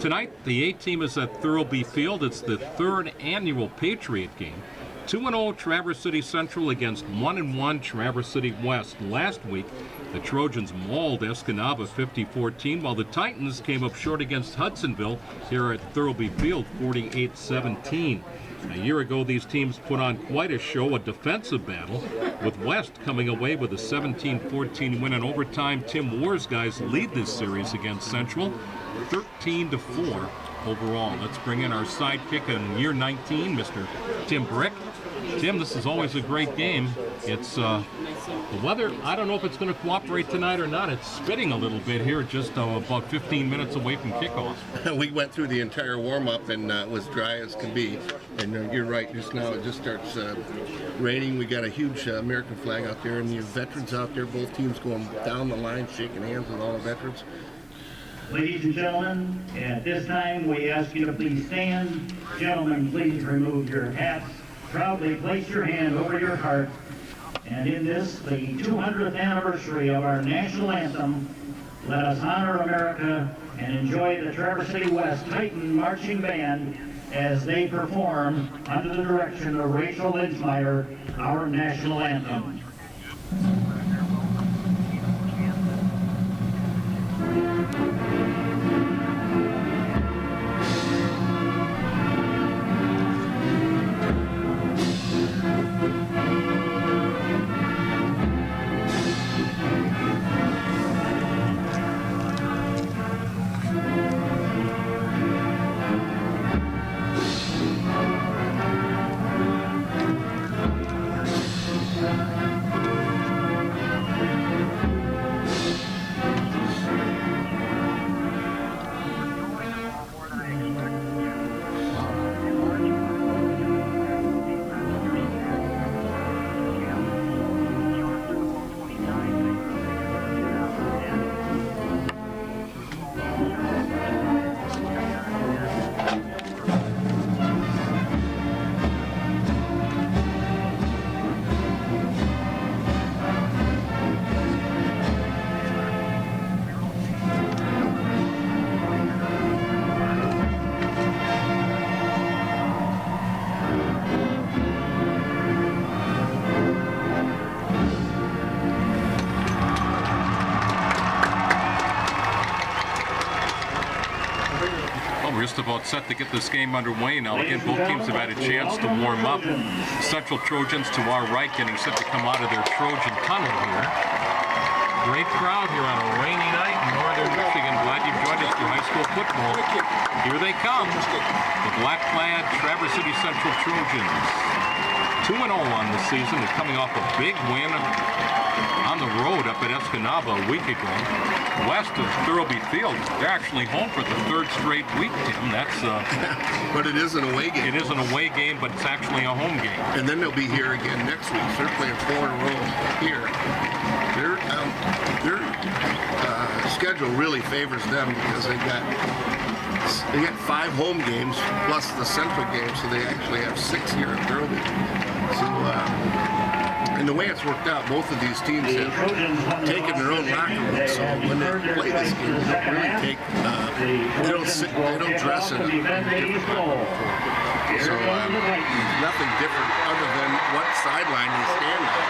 Tonight, the A team is at Thurlby Field. It's the third annual Patriot game. 2-0 Traverse City Central against 1-1 Traverse City West. Last week, the Trojans mauled Escanaba 50-14, while the Titans came up short against Hudsonville here at Thurlby Field 48-17. A year ago, these teams put on quite a show, a defensive battle, with West coming away with a 17-14 win in overtime. Tim Ward's guys lead this series against Central 13-4 overall. Let's bring in our sidekick in year 19, Mr. Tim Brick. Tim, this is always a great game. It's the weather, I don't know if it's going to cooperate tonight or not. It's spitting a little bit here, just about 15 minutes away from kickoff. We went through the entire warm-up and it was dry as can be. And you're right, just now it just starts raining. We got a huge American flag out there, and the veterans out there, both teams going down the line, shaking hands with all the veterans. Ladies and gentlemen, at this time we ask you to please stand. Gentlemen, please remove your hats. Proudly place your hand over your heart. And in this, the 200th anniversary of our national anthem, let us honor America and enjoy the Traverse City West Titan Marching Band as they perform under the direction of Rachel Linsmeyer, our national anthem. We're just about set to get this game underway now. Again, both teams have had a chance to warm up. Central Trojans to our right getting set to come out of their Trojan tunnel here. Great crowd here on a rainy night in northern Michigan. Glad you've joined us for high school football. Here they come, the black-clad Traverse City Central Trojans. 2-0 on the season. They're coming off a big win on the road up at Escanaba a week ago. West of Thurlby Field, they're actually home for the third straight week, Tim. That's but it is an away game. It is an away game, but it's actually a home game. And then they'll be here again next week. So they're playing 4 in a row here. Their schedule really favors them because they got 5 home games plus the Central game, so they actually have 6 here in Thurlby. So, and the way it's worked out, both of these teams have taken their own locker room. So when they play this game, they really take, they don't dress in a different locker room. So nothing different other than what sideline they stand on.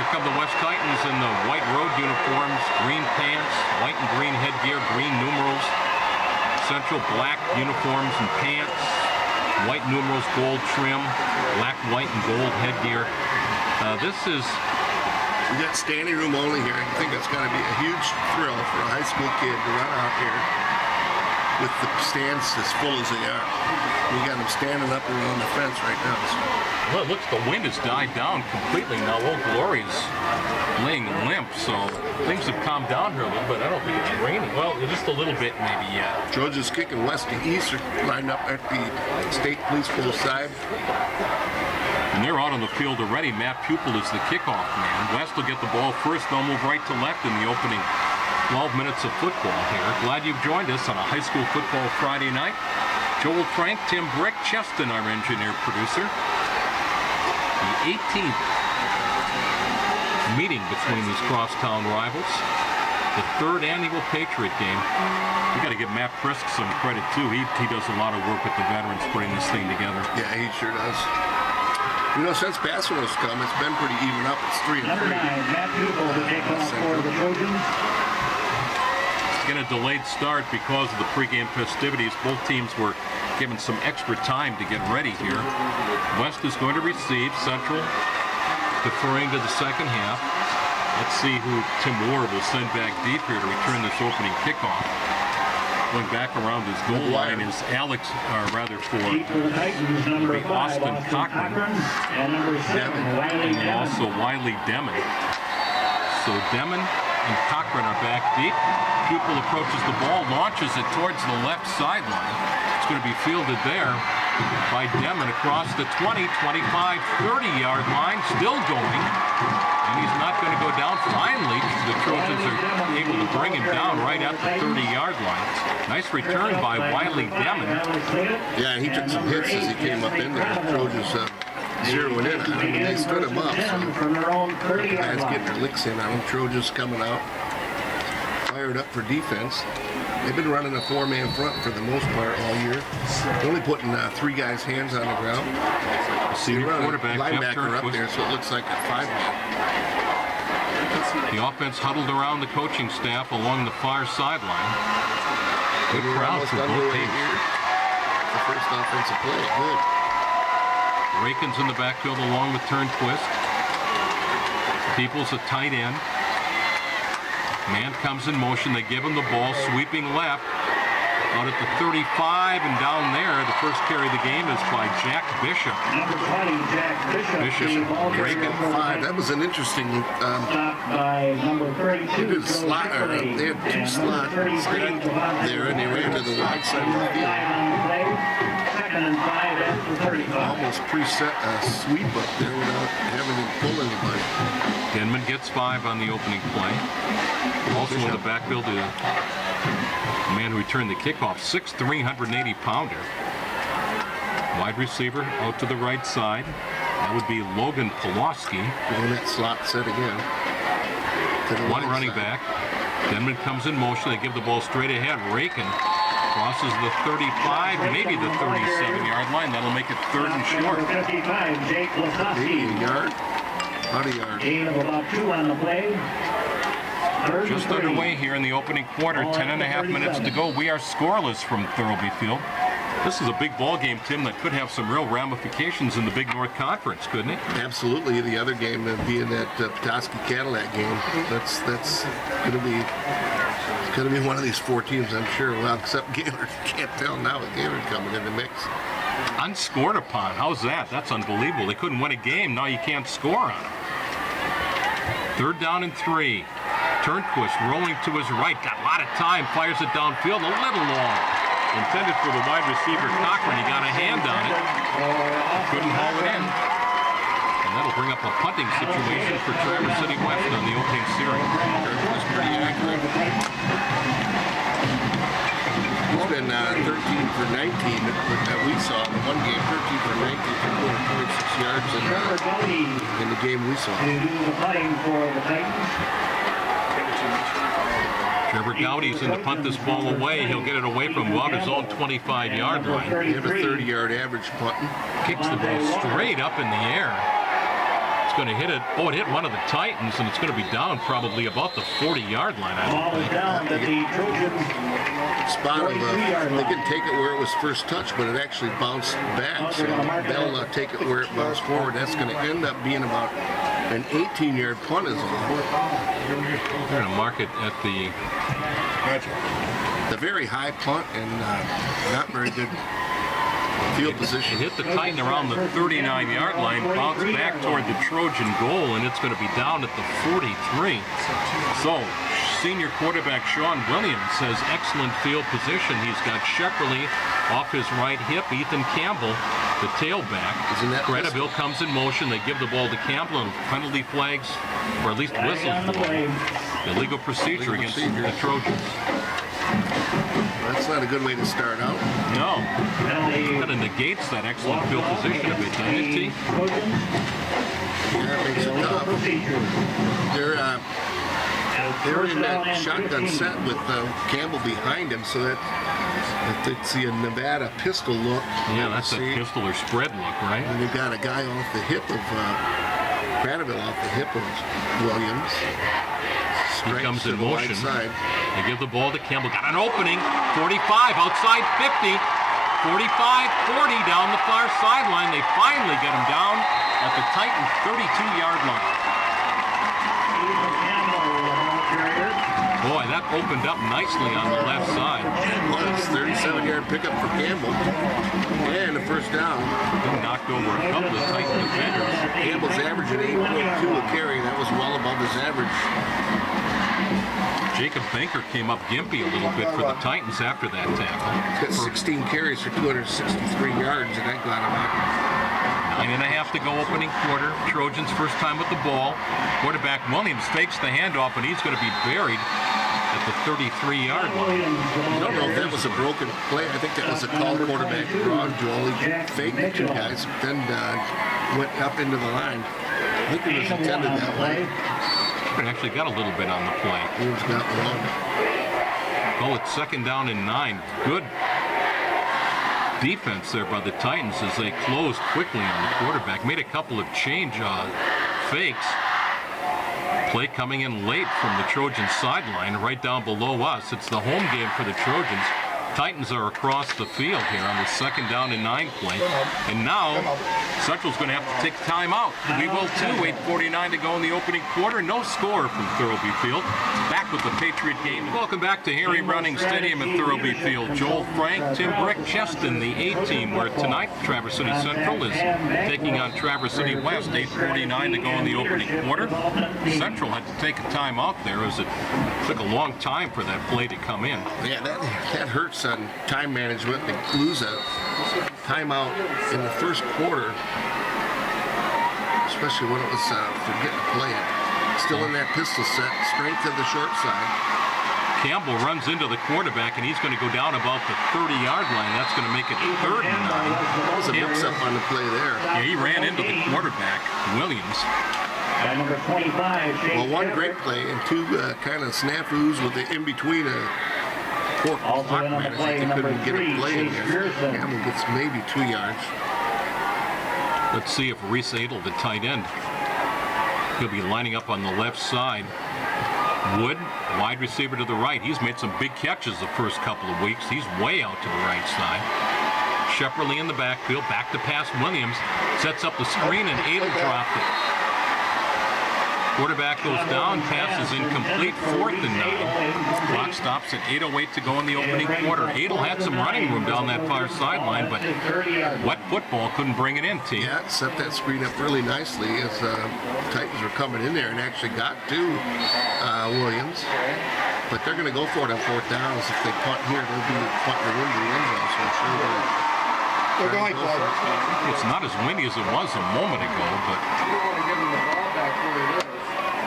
Here come the West Titans in the white road uniforms, green pants, white and green headgear, green numerals. Central black uniforms and pants, white numerals, gold trim, black, white, and gold headgear. This is... We got standing room only here. I think that's got to be a huge thrill for a high school kid to run out here with the stands as full as they are. We got them standing up around the fence right now. So. Well, it looks the wind has died down completely now. Old Glory's laying limp, so things have calmed down here a little bit. I don't think it's raining. Well, just a little bit maybe yet. Trojans kicking west and east are lined up at the state police post side. And they're out on the field already. Matt Pupil is the kickoff man. West will get the ball first. They'll move right to left in the opening 12 minutes of football here. Glad you've joined us on a high school football Friday night. Joel Frank, Tim Brick, Cheston, our engineer producer. The 18th meeting between these crosstown rivals. the third annual Patriot game. We got to give Matt Prisk some credit too. He does a lot of work with the veterans putting this thing together. Yeah, he sure does. You know, since Paso's come, it's been pretty even up. It's 3-3. Number 9, Matt Hubel to take off for the Trojans. Get a delayed start because of the pregame festivities. Both teams were given some extra time to get ready here. West is going to receive. Central deferring to the second half. Let's see who Tim Ward will send back deep here to return this opening kickoff. Going back around his goal line is Alex, or rather for the Titans, number 5, Austin Cochran. and number 7, Wiley And Demon. also Wiley Demon. So Demon and Cochran are back deep. Pupil approaches the ball, launches it towards the left sideline. It's going to be fielded there by Demon across the 20, 25, 30-yard line. Still going. And he's not going to go down. Finally, the Trojans are able to bring him down right at the 30-yard line. Nice return by Wiley Demon. Yeah, he took some hits as he came up in there. Trojans zeroing in on him, and they stood him up. So guys getting their licks in on him. Trojans coming out, fired up for defense. They've been running a 4-man front for the most part all year. Only putting 3 guys' hands on the ground. Senior quarterback Jeff linebacker up Turnquist. there, so it looks like a 5-man. The offense huddled around the coaching staff along the far sideline. Good We're crowd almost for both underway teams. here. The first offensive play, good. Rakin's in the backfield along with Turnquist. Peoples a tight end. Man comes in motion. They give him the ball, sweeping left. Out at the 35 and down there, the first carry of the game is by Jack Bishop. Number 20, Jack Bishop. Bishop, the ball carrier Rakin, for the 5. That was an interesting. Stopped by number 32, They did Joe slot, Shickley. they had 2 And slot number 33, Devontae there, and they ran to the wide side of the Number 5 field. on the play. Second and 5 at the 35. Almost preset a sweep up there without having to pull anybody. Denman gets 5 on the opening play. Also in the backfield, the man who returned the kickoff, 6'3", 180-pounder. Wide receiver out to the right side. That would be Logan Pulaski. Doing that slot set again. To the One wide running side. back. Denman comes in motion. They give the ball straight ahead. Rakin crosses the 35, maybe the 37-yard line. That'll make it third and short. Number 55, Jake Maybe a Lasowski. yard. About a yard. Gain of about 2 on the play. Third and Just 3. underway here in the opening quarter. 10.5 minutes to go. We are scoreless from Thurlby Field. This is a big ball game, Tim, that could have some real ramifications in the Big North Conference, couldn't it? Absolutely. The other game being that Petoskey Cadillac game. That's going to be one of these 4 teams, I'm sure. Well, except Gaylord. Can't tell now with Gaylord coming in the mix. Unscored upon. How's that? That's unbelievable. They couldn't win a game. Now you can't score on them. 3rd down and 3. Turnquist rolling to his right. Got a lot of time. Fires it downfield. A little long. Intended for the wide receiver Cochran. He got a hand on it. Couldn't haul it in. And that'll bring up a punting situation for Traverse City West on the opening series. Turnquist pretty accurate. He's been 13 for 19 that we saw in one game. 13 for 19 for 226 yards Trevor Gowdy in the game we saw. to do the punting for the Titans. Trevor Gowdy's in to punt this ball away. He'll get it away from about his own 25-yard line. They have a 30-yard average punting. Kicks the ball straight up in the air. It's going to hit it. Oh, it hit one of the Titans, and it's going to be down probably about the 40-yard line. I Ball don't is think. down to the Trojans. Spot of 43-yard they line. can take it where it was first touched, but it actually bounced back. So they'll take it where it bounced forward. That's going to end up being about an 18-yard punt is all. They're going to mark it at the The very high punt and not very good field It position. hit the Titan around the 39-yard line, bounced back toward the Trojan goal, and it's going to be down at the 43. So, senior quarterback Sean Williams has excellent field position. He's got Shepperly off his right hip, Ethan Campbell, the tailback. Isn't that Credaville comes in motion. They give the ball to Campbell, and penalty flags, or at least Back on the whistles, play. illegal procedure against procedure. the Trojans. That's not a good way to start out. No, Penalty. kind of negates that excellent field position a bit, doesn't it, T? Trojans. Yeah, it makes it Illegal tough. procedure. They're They were in that shotgun set with Campbell behind him, so that it's the Nevada pistol look. Yeah, that's a pistol or spread look, right? And they've got a guy off the hip of Patriot off the hip of Williams. He comes in motion. Side. They give the ball to Campbell. Got an opening. 45 outside 50. 45-40 down the far sideline. They finally get him down at the Titans' 32-yard line. Boy, that opened up nicely on the left side. Well, it's 37-yard pickup for Campbell. And a first down. He knocked over a couple of Titan defenders. Campbell's averaging 8.2 a carry. That was well above his average. Jacob Banker came up gimpy a little bit for the Titans after that tackle. He's got 16 carries for 263 yards, and that got him up. 9.5 to go opening quarter. Trojans first time with the ball. Quarterback Williams fakes the handoff, and he's going to be buried at the 33-yard line. I don't know if that was a broken play. I think that was a call quarterback draw. Joel, he faked the two guys, then went up into the line. I think it was intended that way. Actually got a little bit on the play. He was not wrong. Oh, it's 2nd down and 9. Good defense there by the Titans as they closed quickly on the quarterback. Made a couple of change fakes. Play coming in late from the Trojans sideline right down below us. It's the home game for the Trojans. Titans are across the field here on the 2nd down and 9 play. And now, Central's going to have to take timeout. We will too. 8:49 to go in the opening quarter. No score from Thurlby Field. Back with the Patriot game. Welcome back to Harry Browning Stadium at Thurlby Field. Joel Frank, Tim Brick, Cheston, the A-team, where tonight Traverse City Central is taking on Traverse City West. 8:49 to go in the opening quarter. Central had to take a timeout there as it took a long time for that play to come in. Yeah, that hurts on time management. They lose a timeout in the first quarter, especially when it was forgetting to play it. Still in that pistol set, strength of the short side. Campbell runs into the quarterback, and he's going to go down about the 30-yard line. That's going to make it 3rd and 9. That was a mix-up on the play there. Yeah, he ran into the quarterback, Williams. Number 25, well, one great play and two kind of snafus with the in-between poor clock management. They couldn't get a play in there. Campbell gets maybe 2 yards. Let's see if Reese Adel, the tight end, he'll be lining up on the left side. Wood, wide receiver to the right. He's made some big catches the first couple of weeks. He's way out to the right side. Shepperly in the backfield, back to pass Williams. Sets up the screen, and Adel dropped it. Quarterback goes down, pass is incomplete, 4th and 9. Clock stops at 8:08 to go in the opening quarter. Adel had some running room down that far sideline, but wet football couldn't bring it in, T. Yeah, set that screen up really nicely as Titans were coming in there and actually got to Williams. But they're going to go for it on 4th down. If they punt here, they'll be punting into the end zone. So I'm sure they're going for it. It's not as windy as it was a moment ago, but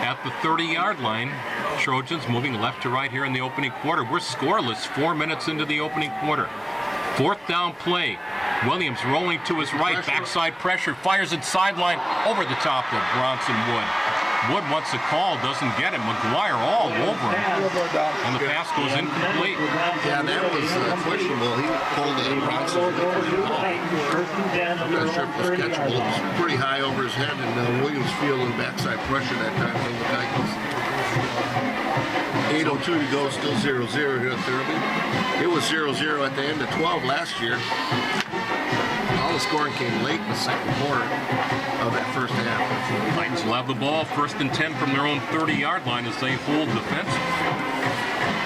at the 30-yard line, Trojans moving left to right here in the opening quarter. We're scoreless 4 minutes into the opening quarter. 4th down play. Williams rolling to his right, backside pressure, fires it sideline over the top of Bronson Wood. Wood wants a call, doesn't get it. McGuire all over him, and the pass goes incomplete. Yeah, that was questionable. He pulled Bronson Wood for the ball. I'm not sure if it was catchable. It was pretty high over his head, and Williams fielding backside pressure that time from the Titans. 8:02 to go, still 0-0 here at Thurlby. It was 0-0 at the end of 12 last year. All the scoring came late in the second quarter of that first half. Titans will have the ball, 1st and 10 from their own 30-yard line as they hold defensive.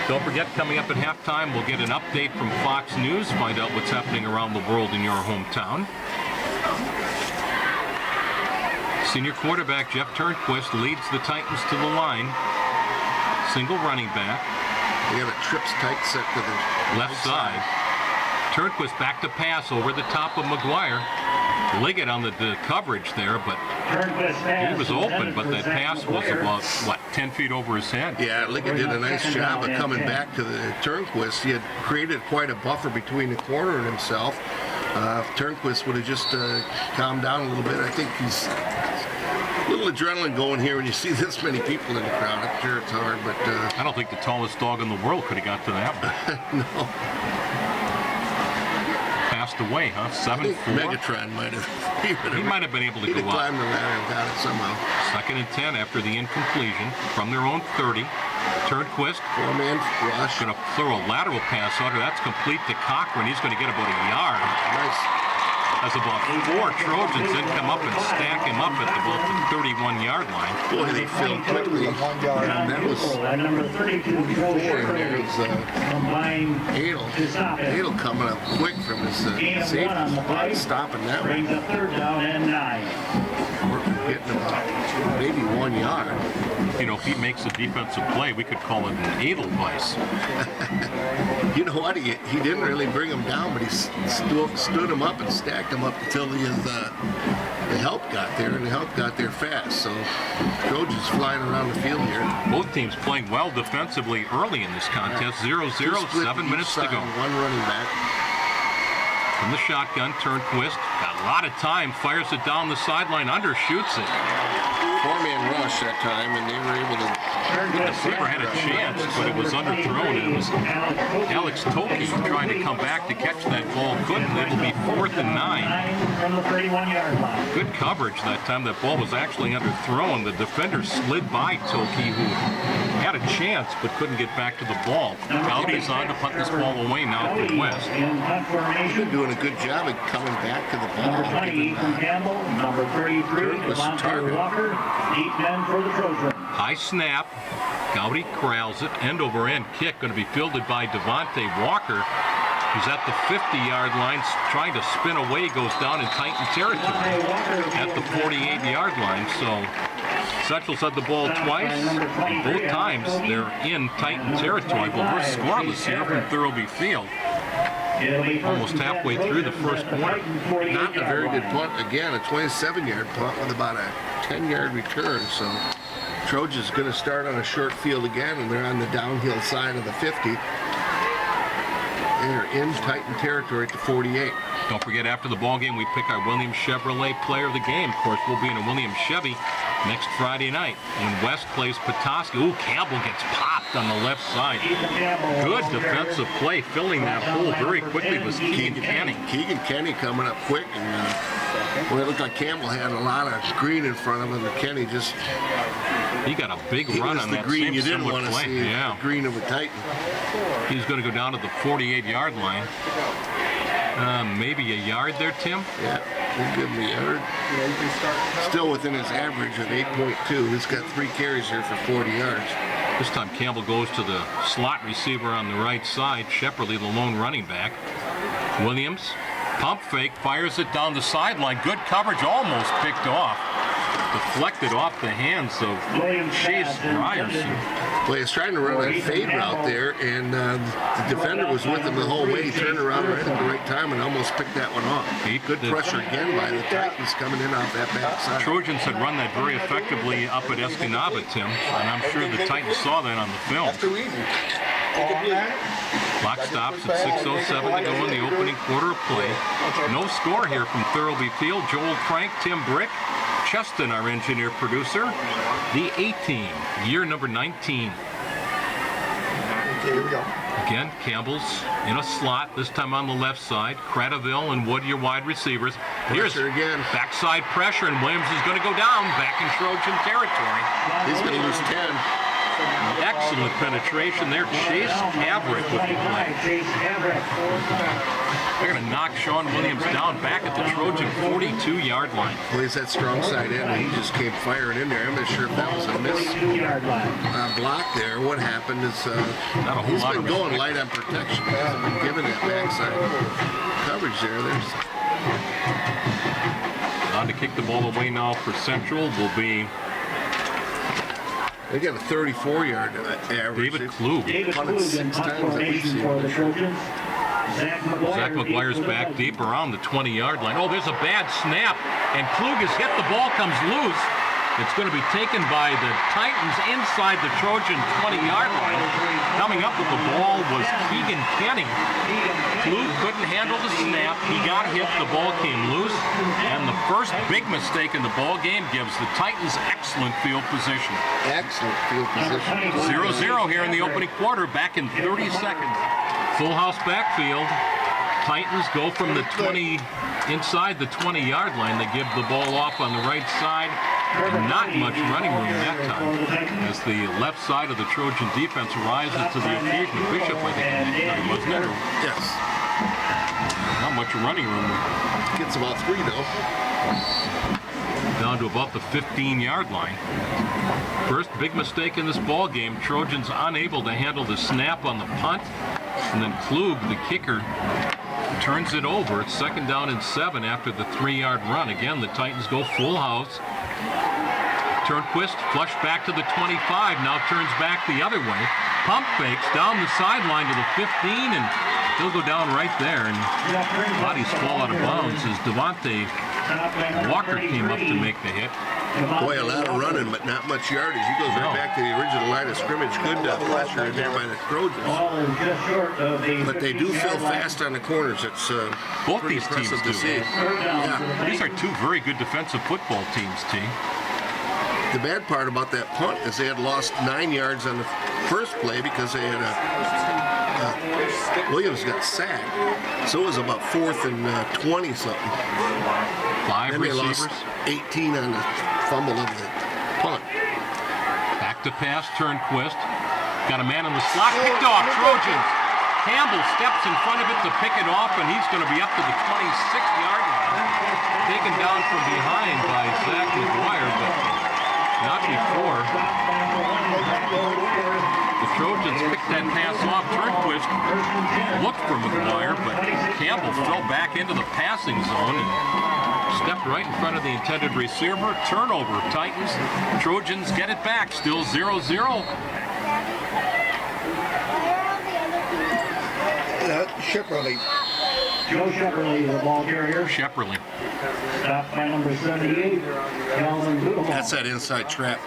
Don't forget, coming up at halftime, we'll get an update from Fox News, find out what's happening around the world in your hometown. Senior quarterback Jeff Turnquist leads the Titans to the line. Single running back. They have a trips tight set to the left side. Turnquist back to pass over the top of McGuire. Liggett on the coverage there, but he was open, but that pass was about, 10 feet over his head? Yeah, Liggett did a nice job of coming back to the Turnquist. He had created quite a buffer between the corner and himself. If Turnquist would have just calmed down a little bit, I think he's little adrenaline going here when you see this many people in the crowd. I'm sure it's hard, but I don't think the tallest dog in the world could have got to that one. no. Passed away, huh? I think 7-4. Megatron might have. He might have been able to He'd go have up. climbed the ladder and got it somehow. 2nd and 10 after the incompletion from their own 30. Turnquist Four-man rush. going to throw a lateral pass under. That's complete to Cochran. He's going to get about a yard. Nice. As about 4 Trojans then come up and stack him up at about the 31-yard line. Boy, they filled quickly. That was number 32, four in there. It was combined Adel coming up quick from his safety spot, stopping that one. brings up 3rd down and 9. We're getting about maybe 1 yard. You know, if he makes a defensive play, we could call it an Edelweiss. You know what? He didn't really bring him down, but he stood him up and stacked him up until the help got there, and the help got there fast. So Trojans flying around the field here. Both teams playing well defensively early in this contest. 0-0, Split 7 minutes to each go. side, one running back. From the shotgun, Turnquist got a lot of time, fires it down the sideline, undershoots it. Four-man rush that time, and they were able to. The receiver had a chance, but it was underthrown, and it was Alex Toki trying to come back to catch that ball. Couldn't. It'll be 4th and 9. From the 31-yard line. Good coverage that time. That ball was actually underthrown. The defender slid by Toki, who had a chance but couldn't get back to the ball. Gowdy's on to punt this ball away now for West. In punt formation. Been doing a good job of coming back to the ball. Number 20, Ethan Campbell. Number 33, was the target. Devontae Walker. 8 men for the Trojans. High snap. Gowdy corrals it. End over end kick going to be fielded by Devontae Walker. He's at the 50-yard line, trying to spin away, goes down in Titan territory at the 48-yard line. So Central's had the ball twice. Both times they're in Titan territory, but we're scoreless here from Thurlby Field. Almost halfway through the first quarter. Not a very good punt. Again, a 27-yard punt with about a 10-yard return. So Trojans going to start on a short field again, and they're on the downhill side of the 50. They're in Titan territory at the 48. Don't forget, after the ball game, we pick our Williams Chevrolet player of the game. Of course, we'll be in a Williams Chevy next Friday night. And West plays Petoskey. Ooh, Campbell gets popped on the left side. Good defensive play, filling that hole very quickly was Keegan Kenny. Keegan Kenny coming up quick, and well, it looked like Campbell had a lot of green in front of him, and Kenny just. He got a big It run was on the that green same you didn't similar want to play. see. Yeah. The green of a Titan. He's going to go down to the 48-yard line. Maybe a yard there, Tim? Yeah, we'll give him a yard. Still within his average of 8.2. He's got 3 carries here for 40 yards. This time Campbell goes to the slot receiver on the right side. Shepperly, the lone running back. Williams, pump fake, fires it down the sideline. Good coverage, almost picked off. Deflected off the hands of Chase Ryerson. Well, he was trying to run a fade route there, and the defender was with him the whole way. He turned around right at the right time and almost picked that one off. Good pressure again by the Titans coming in off that backside. Trojans had run that very effectively up at Escanaba, Tim, and I'm sure the Titans saw that on the film. Clock stops at 6:07 to go in the opening quarter of play. No score here from Thurlby Field. Joel Frank, Tim Brick, Cheston, our engineer producer. The A-Team, year number 19. Okay, here we go. Again, Campbell's in a slot, this time on the left side. Cradaville and Wood, your wide receivers. Here's Pressure again. backside pressure, and Williams is going to go down back in Trojan territory. He's going to lose 10. Excellent penetration there. Chase Havrick with the play. They're going to knock Sean Williams down back at the Trojan 42-yard line. Plays that strong side end, and he just came firing in there. I'm not sure if that was a miss block there. What happened is Not a whole he's lot been of going respect. light on protection. He hasn't been given that backside coverage there. On to kick the ball away now for Central will be They got a 34-yard average. David Klug. David Punted Klug in 6 punt times that we've formation seen. for the Trojans. Zach McGuire's back deep around the 20-yard line. Oh, there's a bad snap, and Klug is hit. The ball comes loose. It's going to be taken by the Titans inside the Trojan 20-yard line. Coming up with the ball was Keegan Kenny. Klug couldn't handle the snap. He got hit. The ball came loose. And the first big mistake in the ball game gives the Titans excellent field position. Excellent field position. 0-0 here in the opening quarter, back in 30 seconds. Full house backfield. Titans go from the 20, inside the 20-yard line. They give the ball off on the right side. And not much running room that time, as the left side of the Trojan defense rises to the occasion. Bishop, I think, in that time, wasn't it? Yes. Not much running room. Gets about 3, though. Down to about the 15-yard line. First big mistake in this ball game. Trojans unable to handle the snap on the punt. And then Klug, the kicker, turns it over. It's 2nd down and 7 after the 3-yard run. Again, the Titans go full house. Turnquist flush back to the 25, now turns back the other way. Pump fakes down the sideline to the 15, and he'll go down right there, and bodies fall out of bounds as Devontae Walker came up to make the hit. Boy, a lot of running, but not much yardage. He goes right back to the original line of scrimmage. Good pressure in there by the Trojans. But they do feel fast on the corners. It's Both pretty these teams impressive do. to see. Yeah. These are two very good defensive football teams, T. The bad part about that punt is they had lost 9 yards on the first play because they had Williams got sacked. So it was about 4th and 20 something. 5 Then they receivers. lost 18 on the fumble of the punt. Back to pass, Turnquist. Got a man in the slot, picked off, Trojans. Campbell steps in front of it to pick it off, and he's going to be up to the 26-yard line. Taken down from behind by Zach McGuire, but not before. The Trojans picked that pass off. Turnquist looked for McGuire, but Campbell fell back into the passing zone and stepped right in front of the intended receiver. Turnover, Titans. Trojans get it back, still 0-0. Shipperly. Joe Shepperly, the ball carrier. Shepperly. Stopped by number 78, Calvin Goodall. That's that inside trap.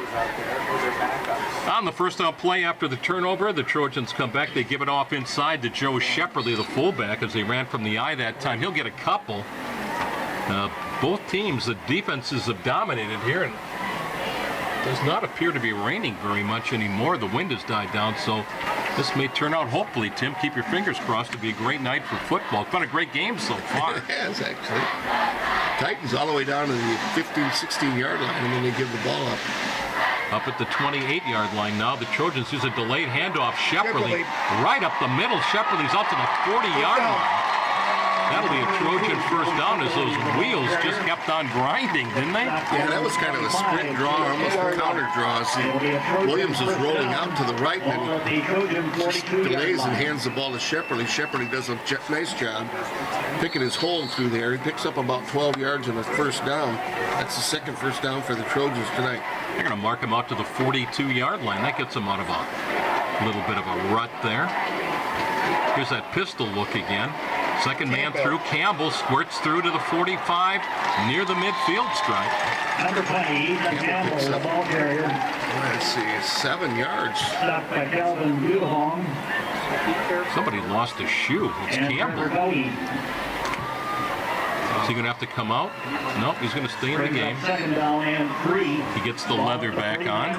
On the first down play after the turnover, the Trojans come back. They give it off inside to Joe Shepperly, the fullback, as he ran from the eye that time. He'll get a couple. Both teams, the defenses have dominated here, and does not appear to be raining very much anymore. The wind has died down, so this may turn out, hopefully, Tim, keep your fingers crossed, to be a great night for football. It's been a great game so far. It has, actually. Titans all the way down to the 15, 16-yard line, and then they give the ball up. Up at the 28-yard line now, the Trojans use a delayed handoff. Shepperly right up the middle. Shepperly's up to the 40-yard line. That'll be a Trojan first down as those wheels just kept on grinding, didn't they? Yeah, that was kind of a sprint draw, almost a counter draw. See, Williams is rolling out to the right, and then he just delays and hands the ball to Shepperly. Shepperly does a nice job picking his hole through there. He picks up about 12 yards on the first down. That's the second first down for the Trojans tonight. They're going to mark him out to the 42-yard line. That gets him out of a little bit of a rut there. Here's that pistol look again. Second man through. Campbell squirts through to the 45 near the midfield stripe. Number 20, Ethan Campbell, the ball carrier. Let's see, 7 yards. Stopped by Calvin Goodall. Somebody lost a shoe. It's Campbell. Is he going to have to come out? Nope, he's going to stay in the game. 2nd down and 3. He gets the leather back on.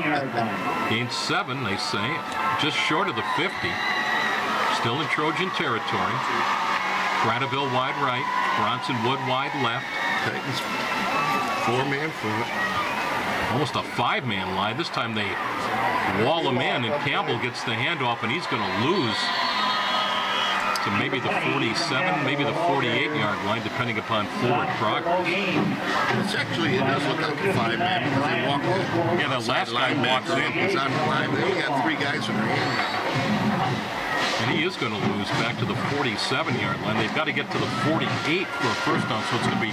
Gains 7, they say. Just short of the 50. Still in Trojan territory. Gradaville wide right. Bronson Wood wide left. Titans 4-man front. Almost a 5-man line. This time they wall him in, and Campbell gets the handoff, and he's going to lose to maybe the 47, maybe the 48-yard line, depending upon forward progress. It's actually, it does look like a 5-man because they walk in. Yeah, the last guy walks in. He's on the line. They only got 3 guys in their hand. And he is going to lose back to the 47-yard line. They've got to get to the 48 for a first down, so it's going to be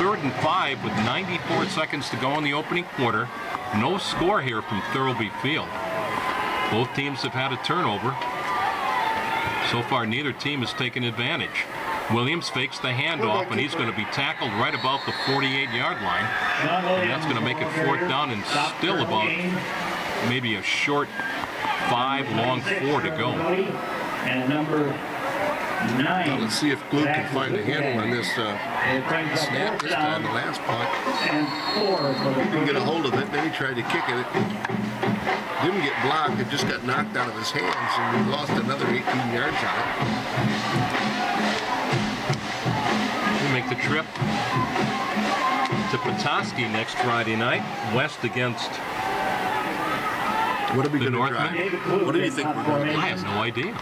3rd and 5 with 94 seconds to go in the opening quarter. No score here from Thurlby Field. Both teams have had a turnover. So far, neither team has taken advantage. Williams fakes the handoff, and he's going to be tackled right about the 48-yard line. And that's going to make it 4th down and still about maybe a short 5, long 4 to go. And number 9. Now let's see if Glue can find a handle on this snap this time, the last punt. He didn't get a hold of it, then he tried to kick it. Didn't get blocked, it just got knocked out of his hands, and we lost another 18 yards on it. We make the trip to Petoskey next Friday night. West against What are we the going to Northmen. try? What do you think we're going to do? I have no idea.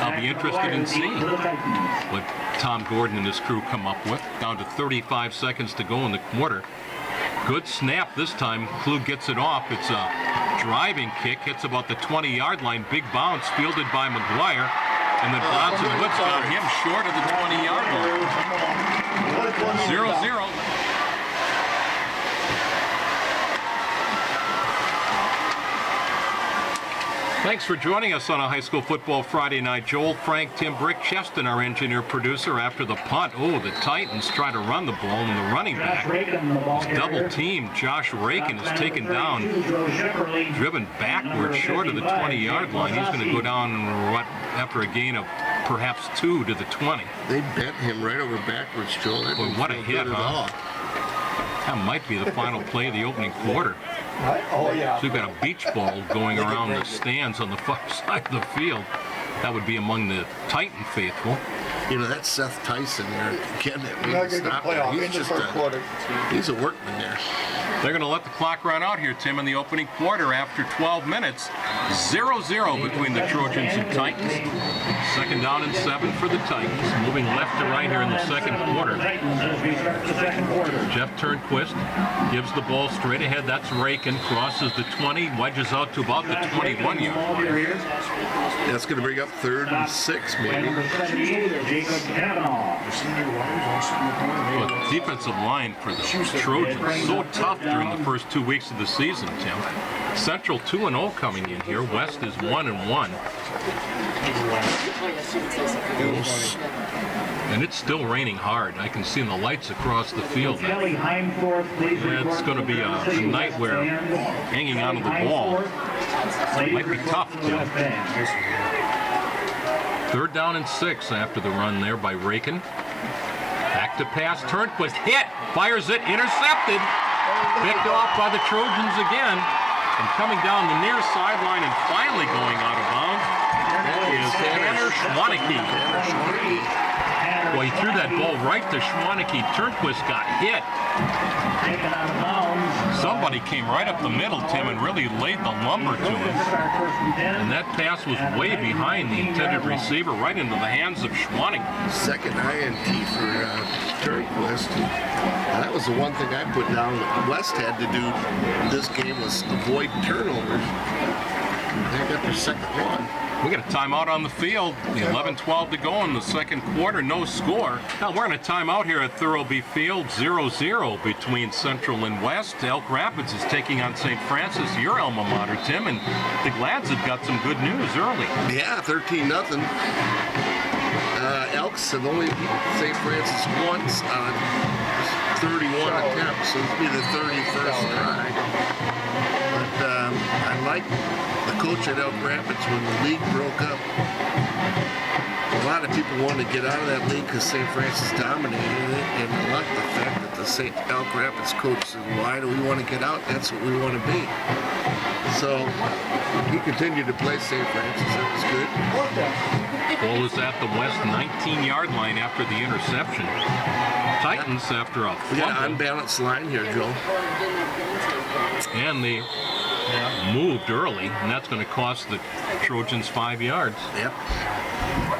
I'll be interested in seeing what Tom Gordon and his crew come up with. Down to 35 seconds to go in the quarter. Good snap this time. Klug gets it off. It's a driving kick. Hits about the 20-yard line. Big bounce fielded by McGuire. And then Bronson Woods got him short of the 20-yard line. 0-0. Thanks for joining us on a High School Football Friday night. Joel, Frank, Tim, Brick, Cheston, our engineer-producer. After the punt, the Titans try to run the ball, and the running back is double-teamed. Josh Rakin is taken down, driven backward short of the 20-yard line. He's going to go down after a gain of perhaps 2 to the 20. They bent him right over backwards, Joel. That Boy, didn't what a feel hit, good at huh? all. That might be the final play of the opening quarter. Oh, yeah. So we've got a beach ball going around the stands on the far side of the field. That would be among the Titan faithful. You know, that's Seth Tyson there. Ken, that Not made the going to stop play there. off in He's the just first quarter. he's a workman there. They're going to let the clock run out here, Tim, in the opening quarter after 12 minutes. 0-0 between the Trojans and Titans. 2nd down and 7 for the Titans. Moving left to right here in the second quarter. Jeff Turnquist gives the ball straight ahead. That's Rakin. Crosses the 20, wedges out to about the 21-yard. That's going to bring up 3rd and 6, maybe. Well, the defensive line for the Trojans so tough during the first 2 weeks of the season, Tim. Central 2-0 coming in here. West is 1-1. And it's still raining hard. I can see the lights across the field now. It's going to be a night where hanging onto the ball might be tough, Tim. 3rd down and 6 after the run there by Rakin. Back to pass. Turnquist hit. Fires it. Intercepted. Picked off by the Trojans again. And coming down the near sideline and finally going out of bounds, that is Tanner Schwaneke. Well, he threw that ball right to Schwaneke. Turnquist got hit. Somebody came right up the middle, Tim, and really laid the lumber to him. And that pass was way behind the intended receiver, right into the hands of Schwaneke. Second INT for Turnquist. Now, that was the one thing I put down that West had to do in this game was avoid turnovers. They got their second one. We got a timeout on the field. 11-12 to go in the second quarter. No score. Now we're in a timeout here at Thurlby Field. 0-0 between Central and West. Elk Rapids is taking on St. Francis, your alma mater, Tim, and the Glads have got some good news early. Yeah, 13-0. Elks have only beaten St. Francis once on 31 attempts, so it'll be the 31st try. But I like the coach at Elk Rapids when the league broke up. A lot of people wanted to get out of that league because St. Francis dominated it, and I like the fact that the St. Elk Rapids coach said, why do we want to get out? That's what we want to be. So he continued to play St. Francis. That was good. Ball is at the West 19-yard line after the interception. Titans after a We got an fumble. unbalanced line here, Joe. And they moved early, and that's going to cost the Trojans 5 yards. Yep.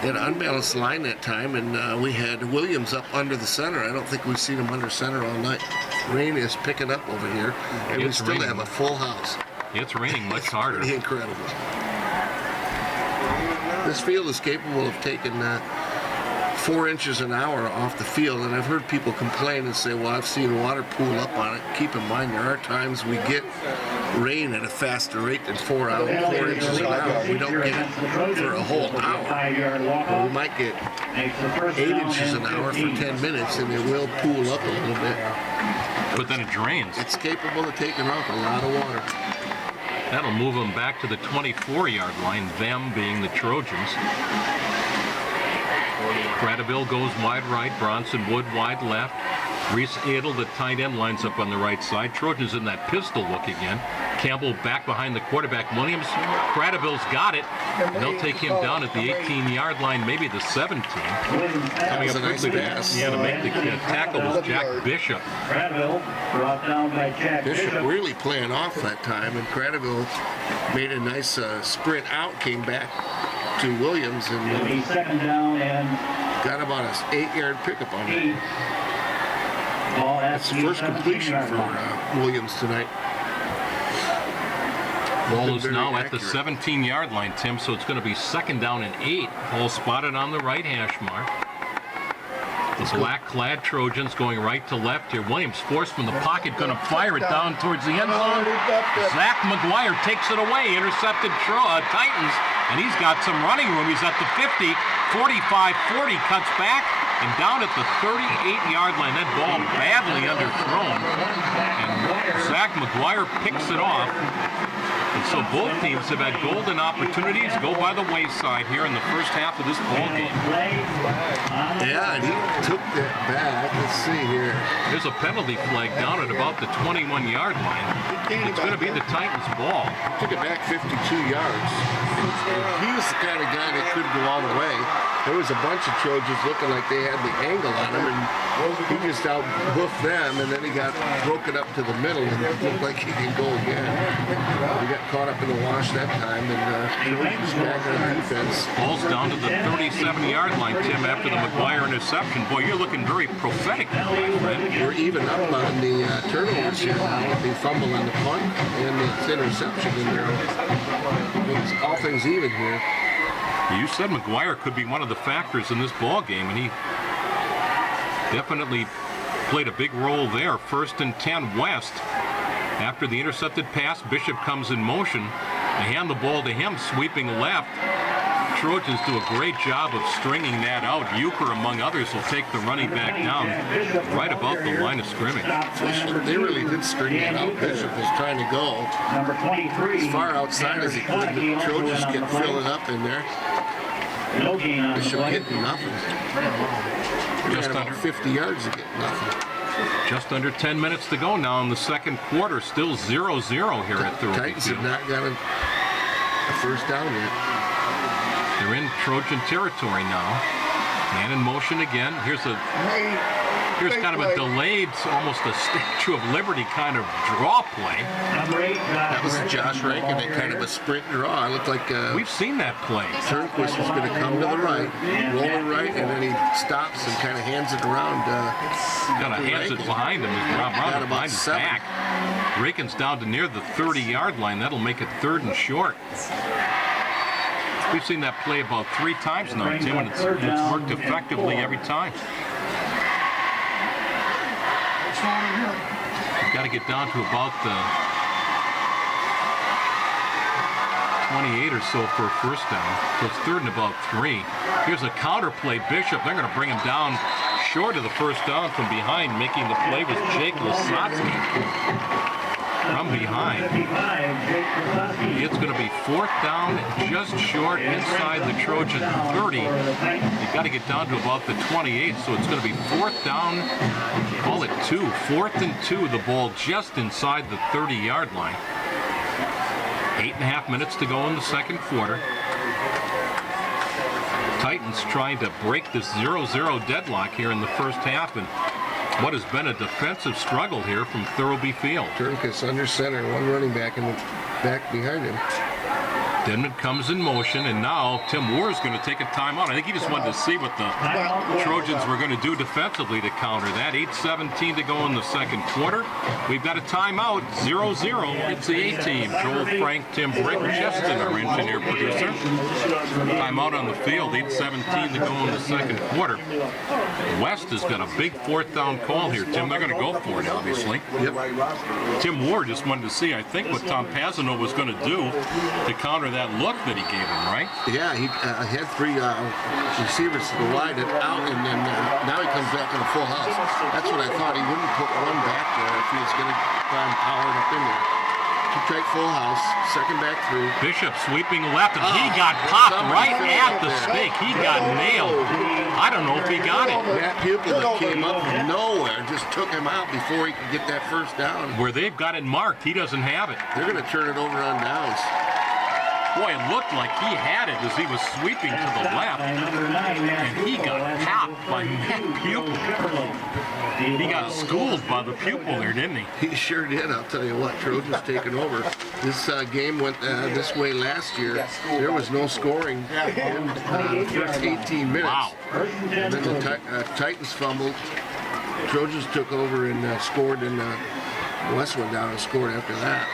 They had an unbalanced line that time, and we had Williams up under the center. I don't think we've seen him under center all night. Rain is picking up over here, and we It's still raining. have a full house. It's raining much It's harder. pretty incredible. This field is capable of taking 4 inches an hour off the field, and I've heard people complain and say, well, I've seen water pool up on it. Keep in mind, there are times we get rain at a faster rate than 4 inches an hour. We don't get it for a whole hour. Well, we might get 8 inches an hour for 10 minutes, and it will pool up a little bit. But then it drains. It's capable of taking off a lot of water. That'll move them back to the 24-yard line, them being the Trojans. Cradaville goes wide right, Bronson Wood wide left. Reese Adel, the tight end, lines up on the right side. Trojans in that pistol look again. Campbell back behind the quarterback, Williams. Cradaville's got it. And they'll take him down at the 18-yard line, maybe the 17. Coming up quickly to make the tackle was Jack Bishop. Cradaville brought down by Jack Bishop really playing off that time, and Cradaville made a nice sprint out, came back to Williams, and It'll be second down and got about an 8-yard pickup on it. 8. Ball at That's the first completion 17-yard for line. Williams tonight. Ball is Very now at the accurate. 17-yard line, Tim, so it's going to be second down and 8. Ball spotted on the right hash mark. The black-clad Trojans going right to left here. Williams forced from the pocket, going to fire it down towards the end zone. Zach McGuire takes it away, intercepted Titans, and he's got some running room. He's at the 50, 45, 40, cuts back, and down at the 38-yard line. That ball badly underthrown, and Zach McGuire picks it off. And so both teams have had golden opportunities go by the wayside here in the first half of this ball game. Yeah, and he took that back. Let's see here. There's a penalty flag down at about the 21-yard line. It's going to be the Titans' ball. Took it back 52 yards. And he was the kind of guy that could go all the way. There was a bunch of Trojans looking like they had the angle on him, and he just out-hoofed them, and then he got broken up to the middle, and it looked like he could go again. He got caught up in the wash that time, and Trojans back on defense. Ball's down to the 37-yard line, Tim, after the McGuire interception. Boy, you're looking very prophetic, my friend. We're even up on the turnovers here. The fumble on the punt and the interception in there. It's all things even here. You said McGuire could be one of the factors in this ball game, and he definitely played a big role there. 1st and 10 West. After the intercepted pass, Bishop comes in motion. They hand the ball to him, sweeping left. Trojans do a great job of stringing that out. Euchre, among others, will take the running back down right about the line of scrimmage. They really did string it out. Bishop was trying to go Number 23. as far outside as he could. The Trojans kept filling up in there. No gain on the Bishop play. getting nothing. Just Just under- about 50 yards to get nothing. Just under 10 minutes to go now in the second quarter. Still 0-0 here at Thurlby Titans have Field. not got a first down yet. They're in Trojan territory now. Man in motion again. Here's kind of a delayed, almost a Statue of Liberty kind of draw play. Number 8. That was Josh Rankin, that kind of a sprint draw. It looked like We've seen that play. Turnquist was going to come to the right, roll it right, and then he stops and kind of hands it around. Kind of hands it behind him as Rob Got Brown about behind his 7. back. Rakin's down to near the 30-yard line. That'll make it 3rd and short. We've seen that play about 3 times now, Tim, and it's worked effectively every time. You've got to get down to about the 28 or so for a first down. So it's 3rd and about 3. Here's a counter play. Bishop, they're going to bring him down short of the first down from behind. Making the play was Jake Lasotski from behind. 55. Jake Lasotski. It's going to be 4th down, just short inside the Trojan 30. You've got to get down to about the 28, so it's going to be 4th down, call it 2. 4th and 2, the ball just inside the 30-yard line. 8.5 minutes to go in the second quarter. Titans trying to break this 0-0 deadlock here in the first half, and what has been a defensive struggle here from Thurlby Field. Turnquist under center, one running back in the back behind him. Denman comes in motion, and now Tim Moore is going to take a timeout. I think he just wanted to see what the Trojans were going to do defensively to counter that. 8:17 to go in the second quarter. We've got a timeout, 0-0. It's the A-team. Joel, Frank, Tim, Brick, Cheston, our engineer producer. Timeout on the field, 8:17 to go in the second quarter. West has got a big fourth down call here, Tim. They're going to go for it, obviously. Yep. Tim Moore just wanted to see, I think, what Tom Pazino was going to do to counter that look that he gave him, right? Yeah, he had 3 receivers to the wide and out, and then now he comes back in a full house. That's what I thought. He wouldn't put one back there if he was going to try and power it up in there. Two tight full house, second back through. Bishop sweeping left, and he got popped right at the stake. He got nailed. I don't know if he got it. That pupil that came up from nowhere just took him out before he could get that first down. Where they've got it marked, he doesn't have it. They're going to turn it over on downs. Boy, it looked like he had it as he was sweeping to the left, and he got popped by that pupil. He got schooled by the pupil there, didn't he? He sure did. I'll tell you what, Trojans taking over. This game went this way last year. There was no scoring in the first 18 minutes. Wow. And then the Titans fumbled. Trojans took over and scored, and West went down and scored after that.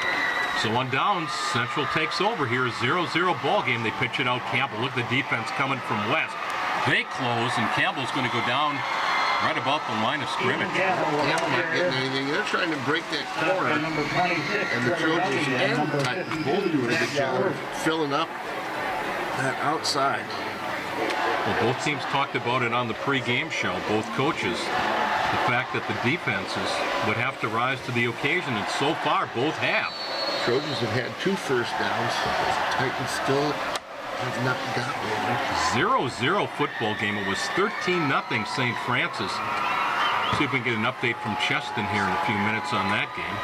So on downs, Central takes over here. 0-0 ball game. They pitch it out. Campbell, look at the defense coming from West. They close, and Campbell's going to go down right about the line of scrimmage. Campbell not getting anything. They're trying to break that corner, and the Trojans and the Titans both doing a good job filling up that outside. Well, both teams talked about it on the pregame show, both coaches. The fact that the defenses would have to rise to the occasion, and so far both have. Trojans have had 2 first downs. Titans still have not got one. 0-0 football game. It was 13-0 St. Francis. See if we can get an update from Cheston here in a few minutes on that game.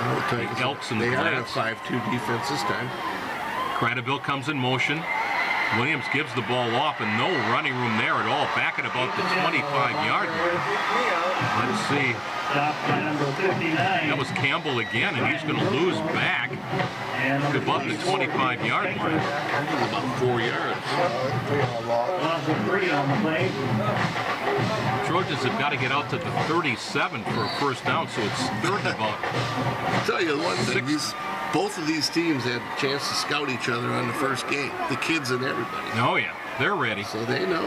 Well, the Titans, Elks and the they are a Blacks. 5-2 defense this time. Cradaville comes in motion. Williams gives the ball off, and no running room there at all. Back at about the 25-yard line. Let's see. That was Campbell again, and he's going to lose back above the 25-yard line. About 4 yards. Trojans have got to get out to the 37 for a first down, so it's third and about. I'll tell you one thing. Both of these teams had a chance to scout each other on the first game. The kids and everybody. Oh, yeah. They're ready. So they know.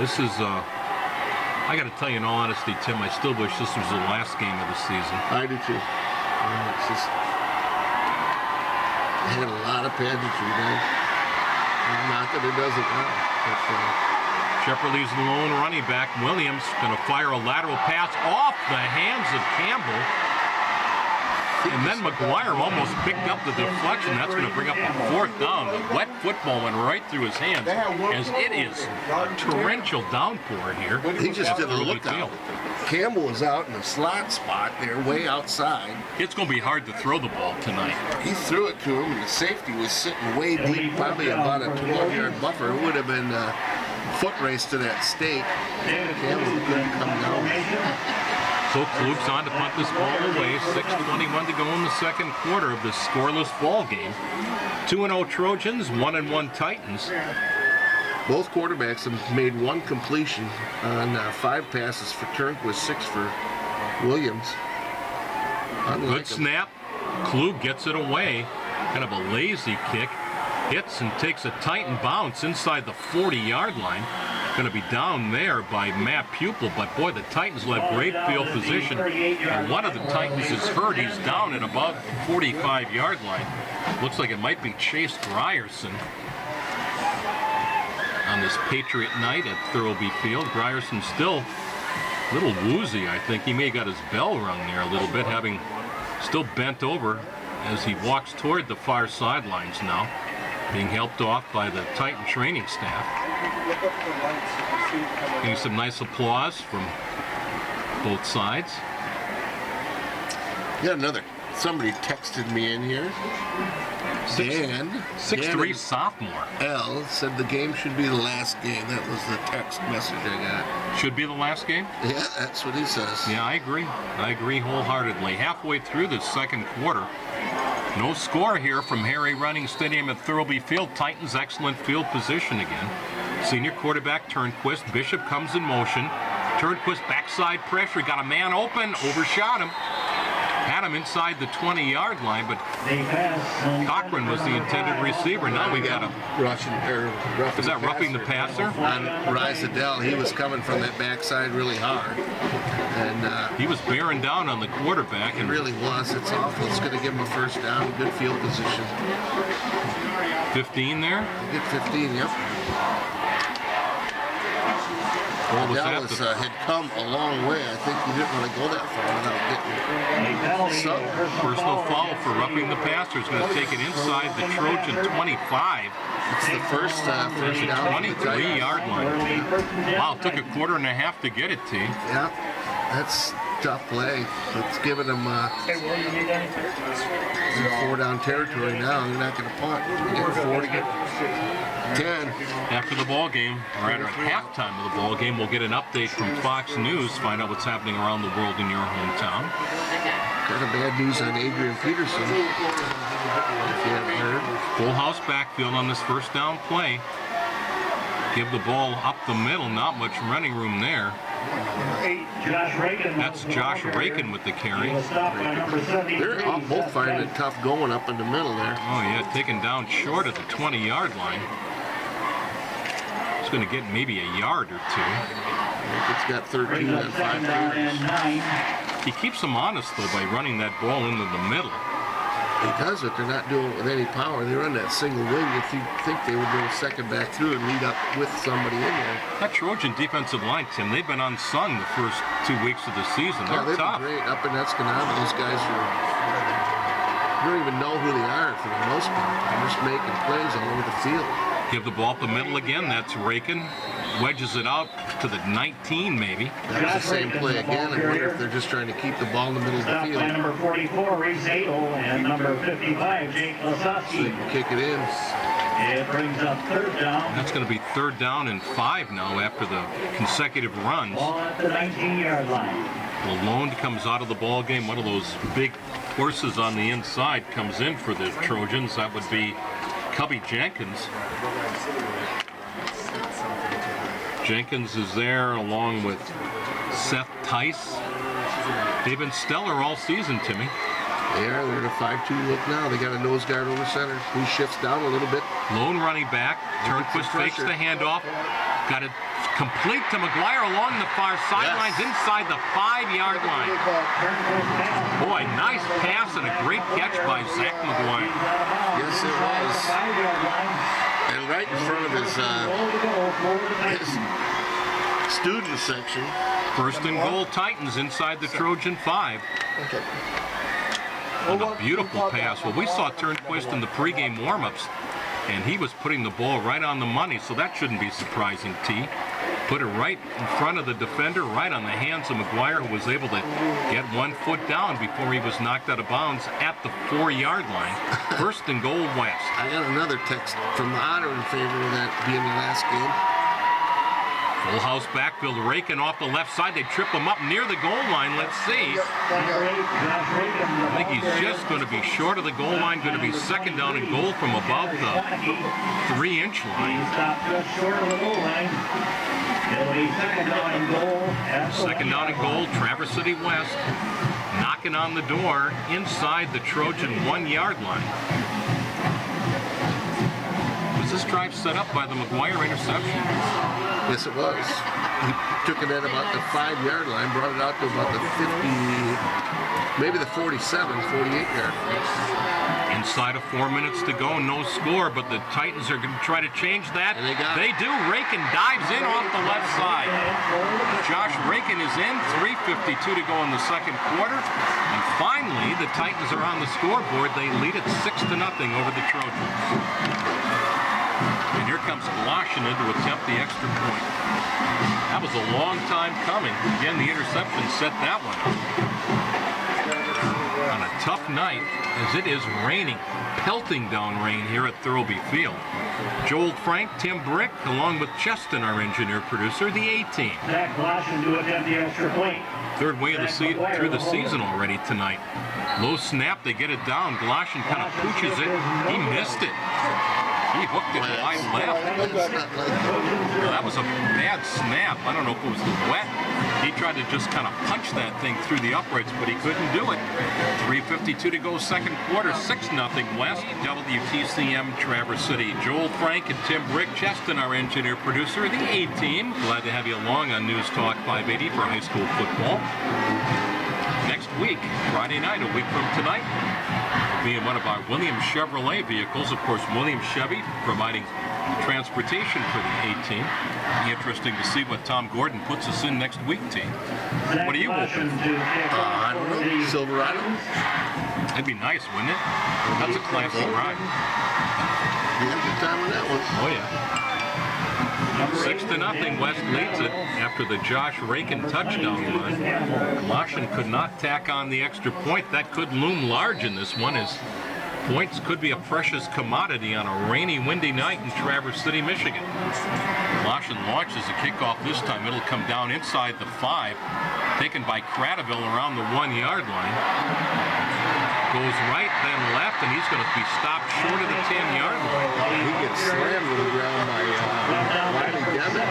This is, I got to tell you in all honesty, Tim, I still wish this was the last game of the season. I do too. It's just, they had a lot of pageantry then. Not that it doesn't now. But, Shepard leaves the lone running back. Williams going to fire a lateral pass off the hands of Campbell. And then McGuire almost picked up the deflection. That's going to bring up a fourth down. The wet football went right through his hands, as it is a torrential downpour here. he just didn't look Field. out. Campbell was out in a slot spot there, way outside. It's going to be hard to throw the ball tonight. He threw it to him, and the safety was sitting way deep, probably about a 12-yard buffer. It would have been a foot race to that stake. Campbell couldn't come down. So Klug's on to punt this ball away. 6:21 to go in the second quarter of this scoreless ball game. 2-0 Trojans, 1-1 Titans. Both quarterbacks have made 1 completion on 5 passes for Turnquist, 6 for Williams. Good snap. Klug gets it away. Kind of a lazy kick. Hits and takes a Titan bounce inside the 40-yard line. Going to be down there by Matt Pupil, but boy, the Titans will have great field position. And one of the Titans is hurt. He's down at about the 45-yard line. Looks like it might be Chase Grierson on this Patriot night at Thurlby Field. Grierson still a little woozy, I think. He may have got his bell rung there a little bit, having still bent over as he walks toward the far sidelines now, being helped off by the Titan training staff. Getting some nice applause from both sides. Got somebody texted me in here. Dan, 6'3" sophomore. L said the game should be the last game. That was the text message I got. Should be the last game? Yeah, that's what he says. Yeah, I agree. I agree wholeheartedly. Halfway through the second quarter, No score here from Harry Running Stadium at Thurlby Field. Titans excellent field position again. Senior quarterback Turnquist. Bishop comes in motion. Turnquist backside pressure. Got a man open. Overshot him. Had him inside the 20-yard line, but Cochran was the intended receiver. Now we got him. Is that roughing the passer? On Risedell, he was coming from that backside really hard. And he was bearing down on the quarterback. It really was. It's awful. It's going to give him a first down. Good field position. 15 there? Get 15, yep. Dallas had come a long way. I think he didn't want to go that far without getting so. Personal foul for roughing the passer. Is going to take it inside the Trojan 25. It's the first down. 23-yard line. Wow, it took a quarter and a half to get it, T. Yeah, that's tough play. It's giving them 4-down territory now. They're not going to punt. They get 4 to get 10. After the ball game, or at halftime of the ball game, we'll get an update from Fox News, find out what's happening around the world in your hometown. Kind of bad news on Adrian Peterson, if you haven't heard. Full house backfield on this first down play. Give the ball up the middle, not much running room there. That's Josh Rakin with the carry. They're both finding it tough going up in the middle there. Oh yeah, taken down short at the 20-yard line. It's going to get maybe a yard or two. It's got 13 on 5 carries. He keeps them honest though by running that ball into the middle. He does it. They're not doing it with any power. They run that single wing. If you think they would go second back through and lead up with somebody in there. That Trojan defensive line, Tim, they've been unsung the first 2 weeks of the season. They're tough. Great. Up in Escanaba, those guys you don't even know who they are for the most part. They're just making plays all over the field. Give the ball up the middle again. That's Rakin. Wedges it out to the 19, maybe. That was the same play again. I wonder if they're just trying to keep the ball in the middle of the field. By number 44, Reese Adel, and number 55, Jake So Lasowski. you can kick it in. It brings up third down. That's going to be 3rd down and 5 now after the consecutive runs. Ball at the 19-yard line. Lalonde comes out of the ball game. One of those big horses on the inside comes in for the Trojans. That would be Cubby Jenkins. Jenkins is there along with Seth Tice. They've been stellar all season, Timmy. They are. They're in a 5-2 look now. They got a nose guard over center who shifts down a little bit. Lone running back. Turnquist fakes the handoff. Got it complete to McGuire along the far sidelines inside the 5-yard line. Boy, nice pass and a great catch by Zach McGuire. Yes, it was. And right in front of his student section. 1st and goal, Titans inside the Trojan 5. Okay. And a beautiful pass. Well, we saw Turnquist in the pregame warm-ups, and he was putting the ball right on the money, so that shouldn't be surprising, T. Put it right in front of the defender, right on the hands of McGuire, who was able to get 1 foot down before he was knocked out of bounds at the 4-yard line. 1st and goal, West. I got another text from the Otter in favor of that being the last game. Full house backfield, Rakin off the left side. They trip him up near the goal line. Let's see. I think he's just going to be short of the goal line. Going to be 2nd down and goal from above the 3-inch line. He stopped just short of the goal line. It'll be 2nd down and goal. 2nd down and goal, Traverse City West. Knocking on the door inside the Trojan 1-yard line. Was this drive set up by the McGuire interception? Yes, it was. He took it at about the 5-yard line, brought it out to about the 50, maybe the 47, 48-yard line. Inside of 4 minutes to go, no score, but the Titans are going to try to change that. And they do. Rakin dives in off the left side. Josh Rakin is in. 3:52 to go in the 2nd quarter. And finally, the Titans are on the scoreboard. They lead it 6-0 over the Trojans. And here comes Washington to attempt the extra point. That was a long time coming. Again, the interception set that one up. on a tough night as it is raining, pelting down rain here at Thurlby Field. Joel Frank, Tim Brick, along with Cheston, our engineer producer, the A-team. Zach Glosson to attempt the extra point. Third way of the through the season already tonight. Low snap, they get it down. Glosson kind of pooches it. He missed it. He hooked it wide left. Well, that was a bad snap. I don't know if it was the wet. He tried to just kind of punch that thing through the uprights, but he couldn't do it. 3:52 to go, second quarter, 6-0 West. WTCM Traverse City. Joel Frank and Tim Brick, Cheston, our engineer producer, the A-team. Glad to have you along on News Talk 580 for high school football. Next week, Friday night, a week from tonight, being one of our Williams Chevrolet vehicles. Of course, Williams Chevy providing transportation for the A-team. Interesting to see what Tom Gordon puts us in next week, team. What are you hoping for? I don't know. Silverado? That'd be nice, wouldn't it? That's a classic ride. You had a good time on that one. Oh, yeah. 6-0, West leads it after the Josh Rakin touchdown run. Glosson could not tack on the extra point. That could loom large in this one, as points could be a precious commodity on a rainy, windy night in Traverse City, Michigan. Glosson launches the kickoff this time. It'll come down inside the 5, taken by Cradaville around the 1-yard line. Goes right, then left, and he's going to be stopped short of the 10-yard line. He gets slammed to the ground by Riley Devitt.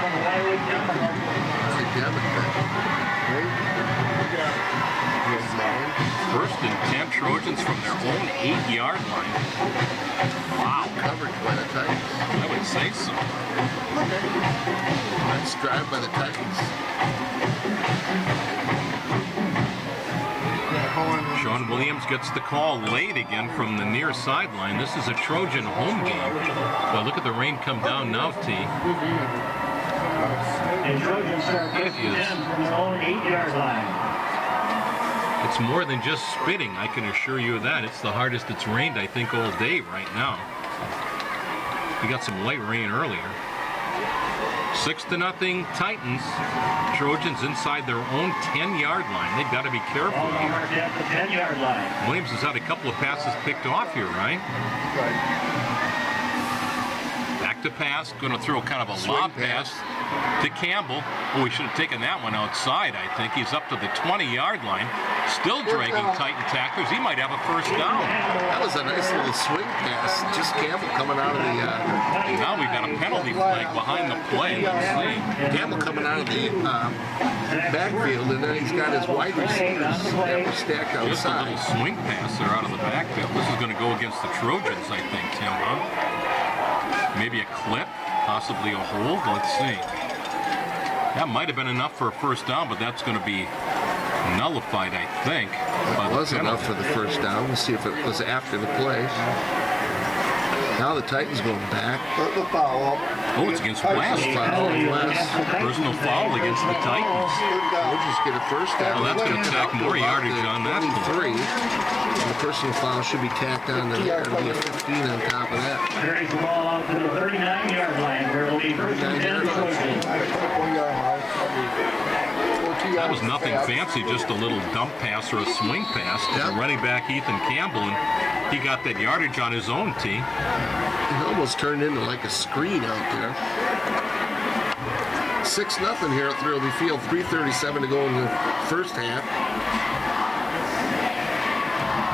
First and 10 Trojans from their own 8-yard line. Wow. Coverage by the Titans. I would say so. Nice drive by the Titans. Sean Williams gets the call late again from the near sideline. This is a Trojan home game. Well, look at the rain come down now, T. And Trojans start first and 10 from their own 8-yard line. It's more than just spitting, I can assure you of that. It's the hardest it's rained, I think, all day right now. We got some light rain earlier. 6-0 Titans. Trojans inside their own 10-yard line. They've got to be careful here. At the 10-yard line. Williams has had a couple of passes picked off here, right? Back to pass. Going to throw kind of a lob pass to Campbell. Oh, we should have taken that one outside, I think. He's up to the 20-yard line. Still dragging Titan tacklers. He might have a first down. That was a nice little swing pass. Just Campbell coming out of the... And now we've got a penalty flag behind the play. Let's see. Campbell coming out of the backfield, and then he's got his wide receivers stacked Just a outside. little swing pass there out of the backfield. This is going to go against the Trojans, I think, Tim, huh? Maybe a clip, possibly a hold. Let's see. That might have been enough for a first down, but that's going to be nullified, I think. It was enough for the first down. We'll see if it was after the play. Now the Titans going back. Oh, it's against West. Personal foul against the Titans. We'll just get a first down. Well, that's going to tack more yardage on that play. 23. And the personal foul should be tacked on to there. It'll be a 15 on top of that. Carries the ball out to the 39-yard line, where it'll be first and 10 Trojans. That was nothing fancy, just a little dump pass or a swing pass to the running back Ethan Campbell, and he got that yardage on his own, T. It almost turned into like a screen out there. 6-0 here at Thurlby Field. 3:37 to go in the first half.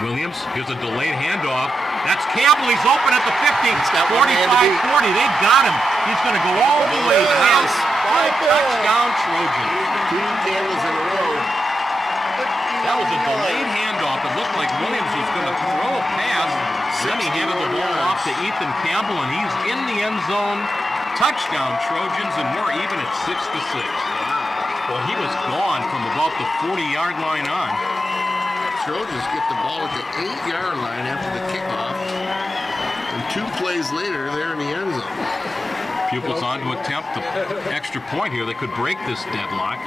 Williams, here's a delayed handoff. That's Campbell. He's open at the 50, got one man to beat. 45-40. They've got him. He's going to go all the way. Touchdown, Trojans. 2 Campbells in a row. That was a delayed handoff. It looked like Williams was going to throw a pass. Then he handed the ball off to Ethan Campbell, and he's in the end zone. Touchdown, Trojans, and we're even at 6-6. Well, he was gone from about the 40-yard line on. Trojans get the ball at the 8-yard line after the kickoff. And 2 plays later, they're in the end zone. Pupils on to attempt the extra point here. They could break this deadlock.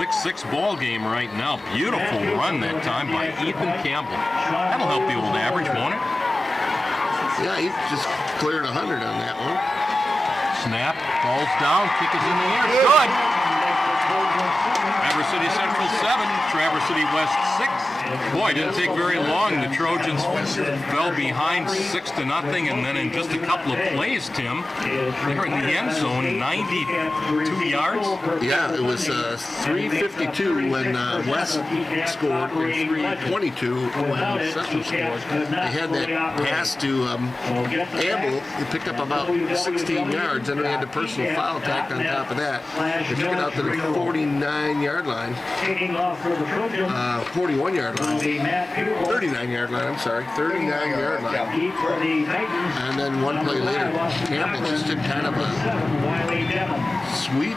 6-6 ball game right now. Beautiful run that time by Ethan Campbell. That'll help the old average, won't it? Yeah, he just cleared 100 on that one. Snap, falls down, kick is in the air. Good. Traverse City Central 7, Traverse City West 6. Boy, it didn't take very long. The Trojans fell behind 6-0, and then in just a couple of plays, Tim, they were in the end zone, 92 yards. Yeah, it was 3:52 when West scored, and 3:22 when Central scored. They had that pass to Campbell. He picked up about 16 yards, and they had the personal foul tacked on top of that. They took it out to the 49-yard line. 41-yard line. 39-yard line, I'm sorry. 39-yard line. And then one play later, Campbell just did kind of a sweep.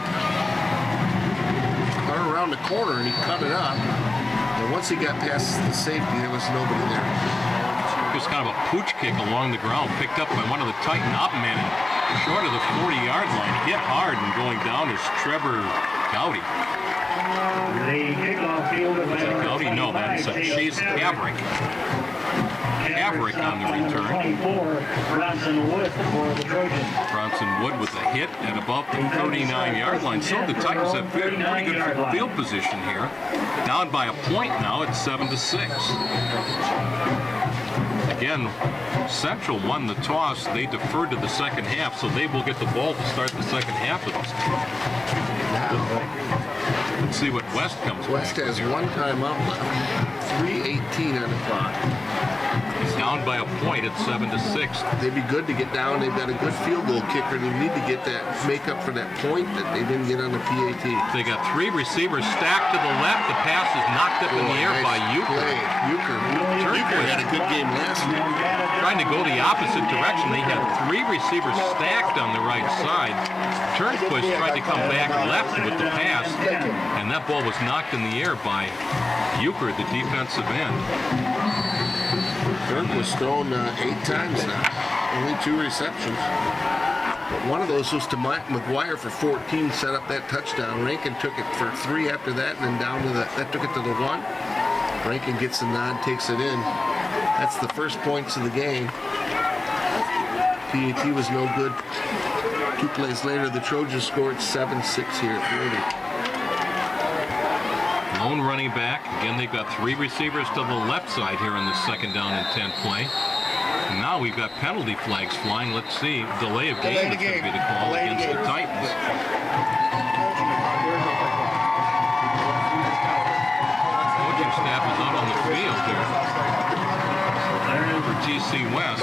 Cut around the corner, and he cut it up. And once he got past the safety, there was nobody there. Just kind of a pooch kick along the ground, picked up by one of the Titan op men, short of the 40-yard line. Hit hard, and going down is Trevor Gowdy. Is that Gowdy? No, that's Chase Havrick. Havrick on the return. Bronson Wood with a hit at about the 39-yard line. So the Titans have pretty good field position here. Down by a point now at 7-6. Again, Central won the toss. They deferred to the second half, so they will get the ball to start the second half of this game. Let's see what West comes West back has with. one timeout left. 3:18 on the clock. Down by a point at 7-6. They'd be good to get down. They've got a good field goal kicker. They need to get that, make up for that point that they didn't get on the PAT. They got three receivers stacked to the left. The pass is knocked up in the air by Euchre. Euchre had a good game last week. Trying to go the opposite direction. They had three receivers stacked on the right side. Turnquist tried to come back left with the pass, and that ball was knocked in the air by Euchre, the defensive end. Turnquist thrown 8 times now. Only 2 receptions. But one of those was to McGuire for 14, set up that touchdown. Rankin took it for 3 after that, and then down to that took it to the 1. Rankin gets the nod, takes it in. That's the first points of the game. PAT was no good. 2 plays later, the Trojans scored 7-6 here at Rudy. Lone running back. Again, they've got 3 receivers to the left side here in the 2nd down and 10 play. And now we've got penalty flags flying. Let's see. Delay of game is going to be the call against the Titans. Coaching staff is out on the field here for TC West.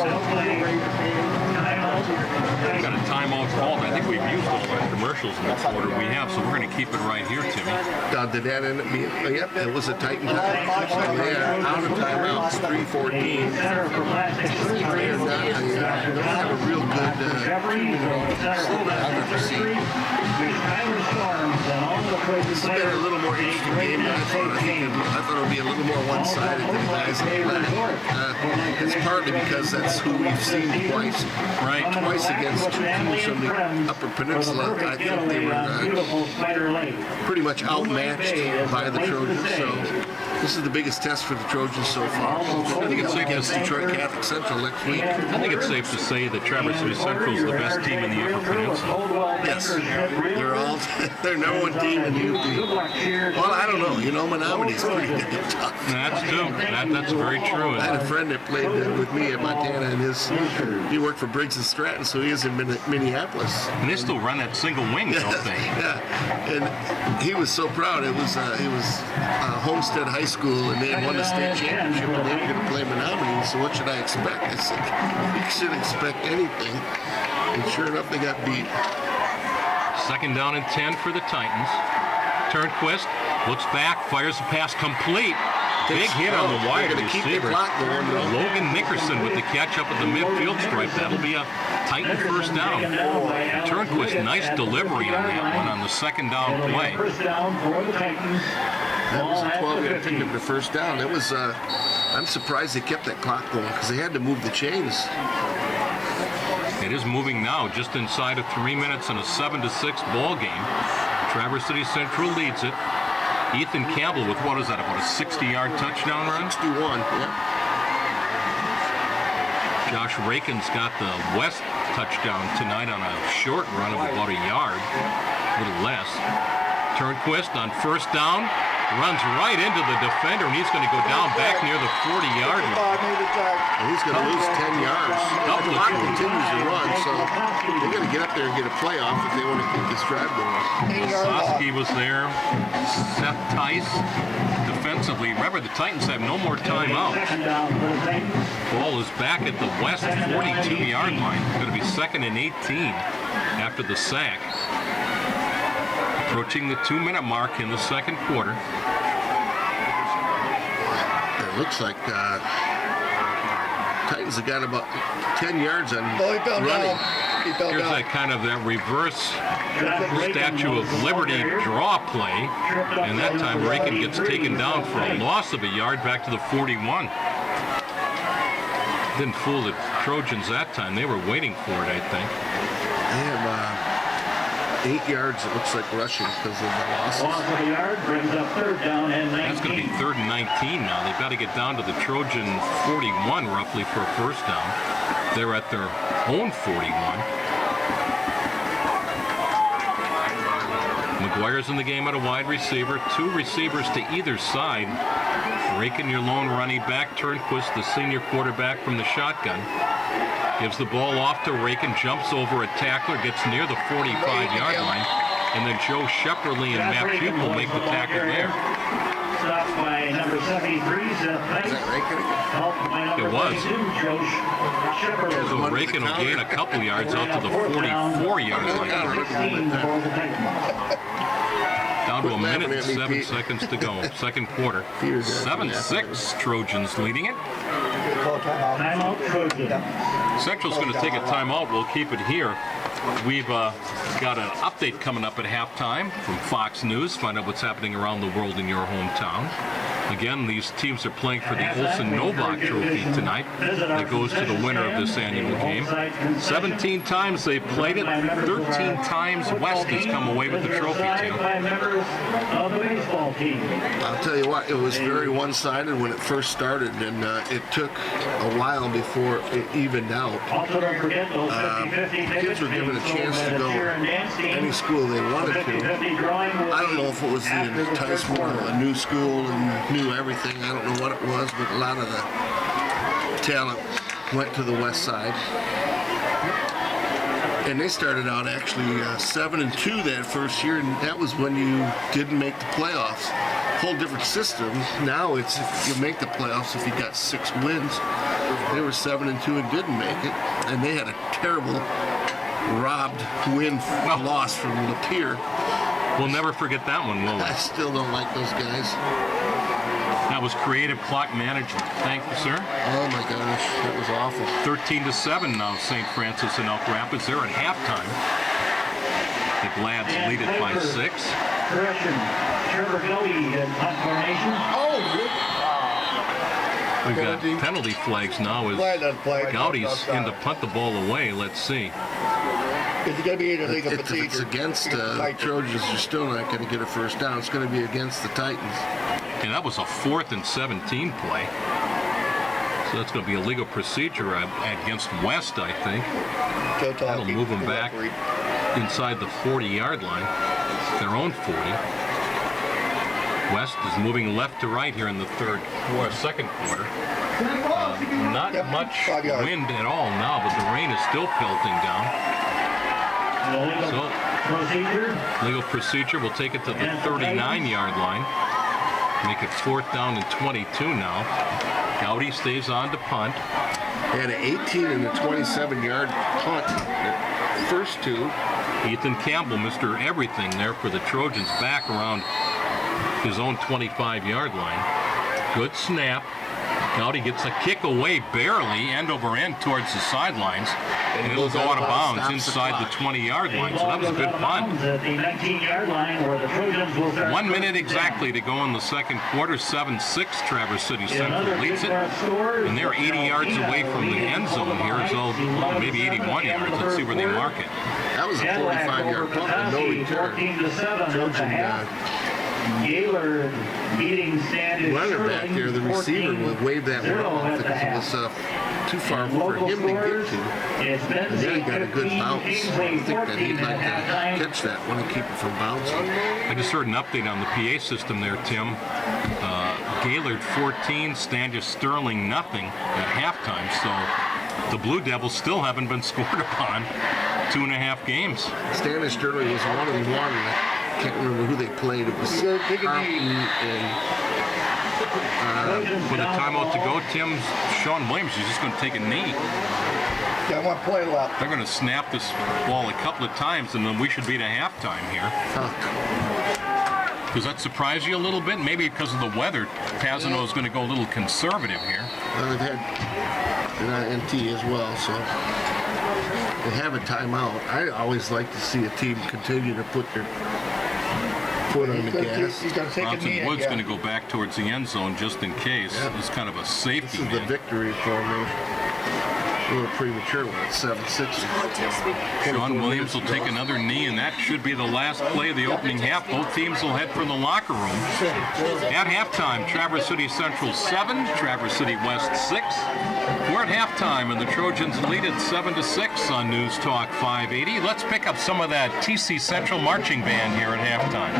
We've got a timeout called. I think we've used all our commercials in the quarter we have, so we're going to keep it right here, Timmy. Did that end up being? Yep, it was a Titan time. Yeah, out of timeout, 3:14. They're not don't have a real good slow down I've ever seen. This has been a little more interesting game than I thought. I thought it would be a little more one-sided than the guys in the flag. It's partly because that's who we've seen twice. Right. Twice against 2 teams from the Upper Peninsula. I think they were pretty much outmatched by the Trojans. So this is the biggest test for the Trojans so far. I think it's safe against to Detroit Catholic Central next week. I think it's safe to say that Traverse City Central is the best team in the Upper Peninsula. Yes, they're number 1 team in the UP. Well, I don't know. You know, Menominee's pretty tough. That's true. That's very true. I had a friend that played with me at Montana, and he worked for Briggs and Stratton, so he is in Minneapolis. And they still run that single wing, don't they? Yeah, and he was so proud. It was Homestead High School, and they had won the state championship, and they were going to play Menominee. So what should I expect? I said, you shouldn't expect anything. And sure enough, they got beat. 2nd down and 10 for the Titans. Turnquist looks back, fires the pass complete. Big hit on the wide receiver. Logan Nickerson with the catch up at the midfield stripe. That'll be a Titan 1st down. Turnquist, nice delivery on that one on the 2nd down play. That was a 12-yard pick up the 1st down. It was. I'm surprised they kept that clock going because they had to move the chains. It is moving now, just inside of 3 minutes in a 7-6 ball game. Traverse City Central leads it. Ethan Campbell with, what is that, about a 60-yard touchdown run? 61, yeah. Josh Rakin's got the West touchdown tonight on a short run of about a yard, a little less. Turnquist on 1st down, runs right into the defender, and he's going to go down back near the 40-yard line. 5-minute tag. And he's going to lose 10 yards. The clock continues to run, so they got to get up there and get a playoff if they want to keep this drive going. 8-yard loss. Soski was there. Seth Tice defensively. Remember, the Titans have no more timeouts. Second down for the Titans. Ball is back at the West 42-yard line. Going to be 2nd and 18 after the sack. Approaching the 2-minute mark in the second quarter. It looks like Titans have got about 10 yards on Oh, he fell running. down. He fell Here's down. that kind of that reverse Josh Reagan Statue was of the Liberty ball carrier. draw play. And that time Reagan gets taken down for a loss of a yard back to the 41. Didn't fool the Trojans that time. They were waiting for it, I think. They have 8 yards, it looks like, rushing because of the losses. Loss of a yard brings up third down and 19. That's going to be 3rd and 19 now. They've got to get down to the Trojan 41 roughly for a first down. They're at their own 41. McGuire's in the game at a wide receiver. 2 receivers to either side. Rakin, your lone running back. Turnquist, the senior quarterback from the shotgun. Gives the ball off to Rakin, jumps over a tackler, gets near the 45-yard line, and then Joe Shepperly and Matt Pupil make the tackle there. Stopped by number 73, Seth Tice. Is that Rakin again? Helped by number It was. 32, Joe Shepard. So Rakin will gain a couple yards out to the 44-yard line. 16 for the Titans. Down to a Quit minute and laughing at me, 7 Pete. seconds to go. Second quarter. Peter's laughing at 7-6 Trojans leading it. Call timeout. Timeout Trojans. Central's going to take a timeout. We'll keep it here. We've got an update coming up at halftime from Fox News. Find out what's happening around the world in your hometown. Again, these teams are playing for the Olson Novak Trophy tonight. That goes to the winner of this annual game. 17 times they've played it. 13 times West has come away with the trophy, too. By members of the baseball team. I'll tell you what, it was very one-sided when it first started, and it took a while before it evened out. Also, don't forget those 50-50 tickets. Kids were given a chance to go any school they wanted to. 50-50 drawing will I don't know if it was the enticement of a new school and knew everything. I don't know what it was, but a lot of the talent went to the west side. And they started out actually 7-2 that first year, and that was when you didn't make the playoffs. Whole different system. Now it's if you make the playoffs if you got 6 wins. They were 7-2 and didn't make it, and they had a terrible robbed loss from Lapeer. We'll never forget that one, will we? I still don't like those guys. That was creative clock management. Thank you, sir. Oh my gosh, that was awful. 13-7 now, St. Francis and Elk Rapids. They're at halftime. The Glads lead it by 6. correction. Trevor Gowdy in punt formation. Oh, We've got penalty flags now as flag doesn't play. Gowdy's in to punt the ball away. Let's see. It's going to be either legal If it's procedure. against Trojans, you're still not going to get a first down. It's going to be against the Titans. And that was a 4th and 17 play. So that's going to be a legal procedure against West, I think. That'll move them back inside the 40-yard line, their own 40. West is moving left to right here in the second quarter. Not much 5 yards. wind at all now, but the rain is still pelting down. So, legal procedure will take it to the 39-yard line. Make it 4th down and 22 now. Gowdy stays on to punt. They had an 18 and a 27-yard punt. The first 2. Ethan Campbell, Mr. Everything there for the Trojans, back around his own 25-yard line. Good snap. Gowdy gets a kick away barely, end over end towards the sidelines, and it'll go out of bounds inside the 20-yard line. So that was a good punt. At the 19-yard line where the Trojans will start 1 minute exactly to go in the second quarter. 7-6 Traverse City Central leads it. And they're 80 yards away from the end zone here, so maybe 81 yards. Let's see where they mark it. That was a 45-yard punt with no return. 14-7 at the half. Gaylord beating Sanders. Runner back there, the receiver, would wave that one off because it was too far for him to get to. And then he got a good bounce. I think that he'd like to catch that one and keep it from bouncing. I just heard an update on the PA system there, Tim. Gaylord 14, Standish Sterling nothing at halftime. So the Blue Devils still haven't been scored upon 2.5 games. Standish Sterling was 1-1. I can't remember who they played. It was Carlton and With a timeout to go, Tim, Sean Williams is just going to take a knee. Got one play left. They're going to snap this ball a couple of times, and then we should be to halftime here. Does that surprise you a little bit? Maybe because of the weather, Pazino is going to go a little conservative here. Well, they've had an NT as well, so they have a timeout. I always like to see a team continue to put their foot on the gas. He's going to take a knee. Bronson Wood's going to go back towards the end zone just in case. Yeah. It's kind of a safety. This is the victory for me. A little premature when it's 7-6. Sean Williams will take another knee, and that should be the last play of the opening half. Both teams will head for the locker room. At halftime, Traverse City Central 7, Traverse City West 6. We're at halftime, and the Trojans lead at 7-6 on News Talk 580. Let's pick up some of that TC Central marching band here at halftime.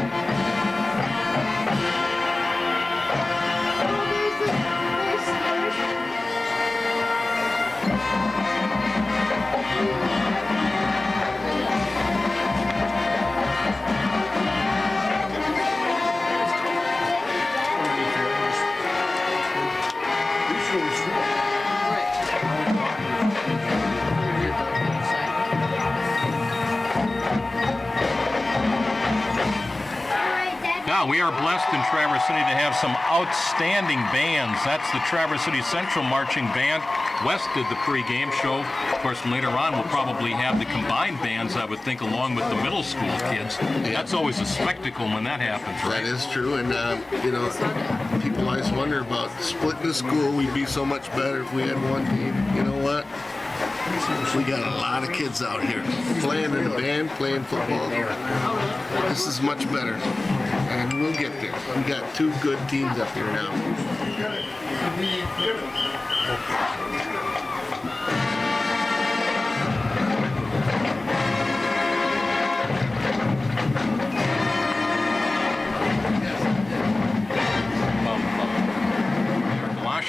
We are blessed in Traverse City to have some outstanding bands. That's the Traverse City Central Marching Band. West did the pre-game show. Of course, later on, we'll probably have the combined bands, I would think, along with the middle school kids. That's always a spectacle when that happens, right? That is true, and you know, people always wonder about splitting the school. We'd be so much better if we had one team. You know what? We got a lot of kids out here playing in a band, playing football. This is much better, and we'll get there. We got 2 good teams up here now.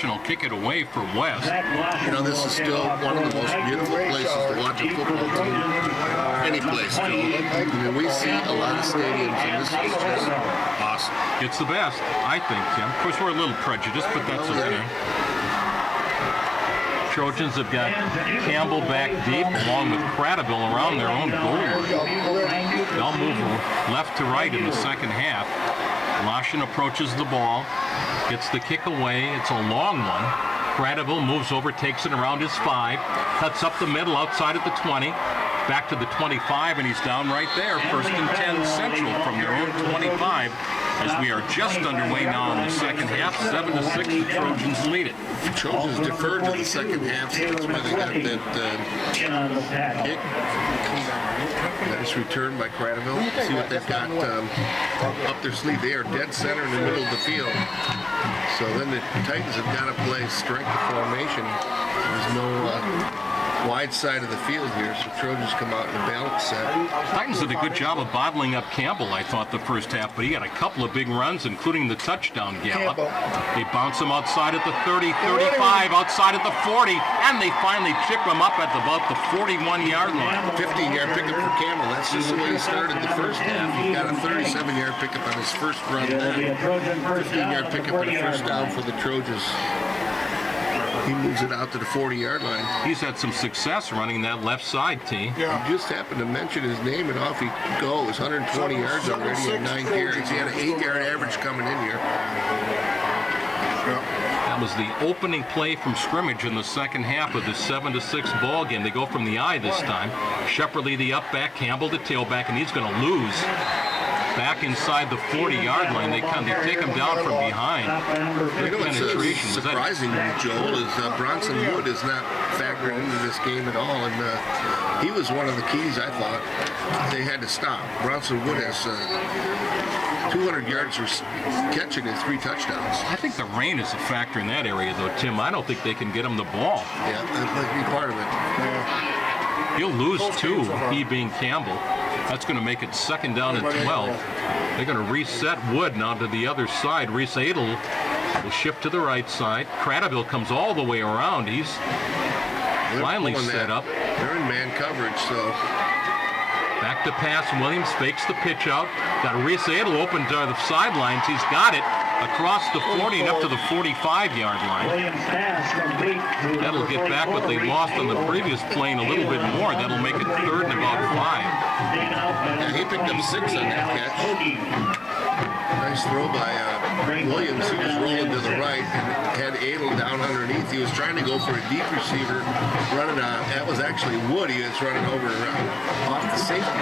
Will kick it away for West. You know, this is still one of the most beautiful places to watch a football team. Any place, Joe. I mean, we see a lot of stadiums, and this is just awesome. It's the best, I think, Tim. Of course, we're a little prejudiced, but that's okay. Trojans have got Campbell back deep, along with Cradaville around their own goal line. They'll move left to right in the second half. Lashin approaches the ball, gets the kick away. It's a long one. Cradaville moves over, takes it around his 5, cuts up the middle outside at the 20, back to the 25, and he's down right there. First and 10 Central from their own 25, as we are just underway now in the second half. 7-6, the Trojans lead it. The Trojans deferred to the second half, so that's why they got that kick. Nice return by Cradaville. See what they've got up their sleeve. They are dead center in the middle of the field. So then the Titans have got to play strength of formation. There's no wide side of the field here, so Trojans come out in a balance set. Titans did a good job of bottling up Campbell, I thought, the first half, but he had a couple of big runs, including the touchdown gallop. They bounce him outside at the 30, 35, outside at the 40, and they finally chip him up at about the 41-yard line. 15-yard pickup for Campbell. That's just the way he started the first half. He got a 37-yard pickup on his first run. 15-yard pickup and a first down for the Trojans. He moves it out to the 40-yard line. He's had some success running that left side, T. Yeah. You just happened to mention his name, and off he goes. 120 yards already and 9 carries. He had an 8-yard average coming in here. That was the opening play from scrimmage in the second half of the 7-6 ball game. They go from the I this time. Shepperly the up back, Campbell the tailback, and he's going to lose. Back inside the 40-yard line, they take him down from behind. You know what's surprising, Joel, is Bronson Wood is not factored into this game at all, and he was one of the keys, I thought, they had to stop. Bronson Wood has 200 yards catching and 3 touchdowns. I think the rain is a factor in that area, though, Tim. I don't think they can get him the ball. Yeah, that might be part of it. He'll lose 2, he being Campbell. That's going to make it 2nd down and 12. They're going to reset Wood now to the other side. Reese Adel will shift to the right side. Cradaville comes all the way around. He's finally set up. They're in man coverage, so. Back to pass. Williams fakes the pitch out. Got Reese Adel open to the sidelines. He's got it across the 40 and up to the 45-yard line. Williams pass complete to That'll number get back what they 44, lost on the previous play and a little bit more. That'll make it 3rd and about 5. Yeah, he picked up 6 on that catch. Nice throw by Williams. He was rolling to the right and had Adel down underneath. He was trying to go for a deep receiver, running that was actually Wood. He was running over off the safety.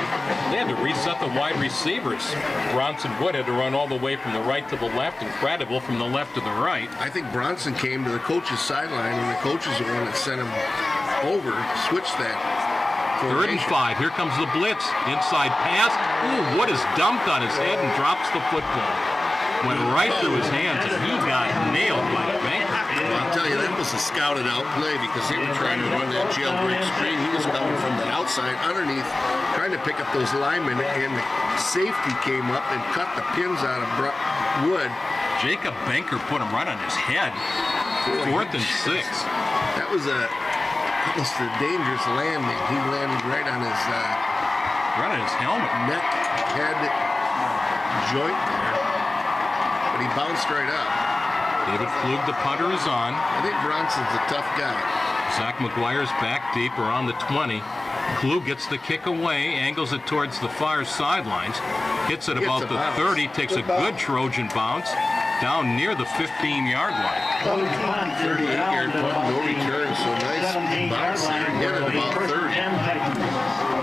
They had to reset the wide receivers. Bronson Wood had to run all the way from the right to the left and Cradaville from the left to the right. I think Bronson came to the coach's sideline, and the coach is the one that sent him over, switched that. 3rd and 5. Here comes the blitz. Inside pass. Ooh, Wood is dumped on his head and drops the football. Went right through his hands, and he got nailed by Banker. Well, I'll tell you, that was a scouted out play because they were trying to run that jailbreak screen. He was coming from the outside underneath, trying to pick up those linemen, and the safety came up and cut the pins out of Wood. Jacob Banker put him right on his head. 4th and 6. That was almost a dangerous landing. He landed right on his helmet. neck, head joint there. But he bounced right up. David Flug, the punter, is on. I think Bronson's a tough guy. Zach McGuire's back deep around the 20. Klug gets the kick away, angles it towards the far sidelines, hits it about the 30, takes a good Trojan bounce down near the 15-yard line. 38-yard punt, no return, so nice bounce there. Get it about 30.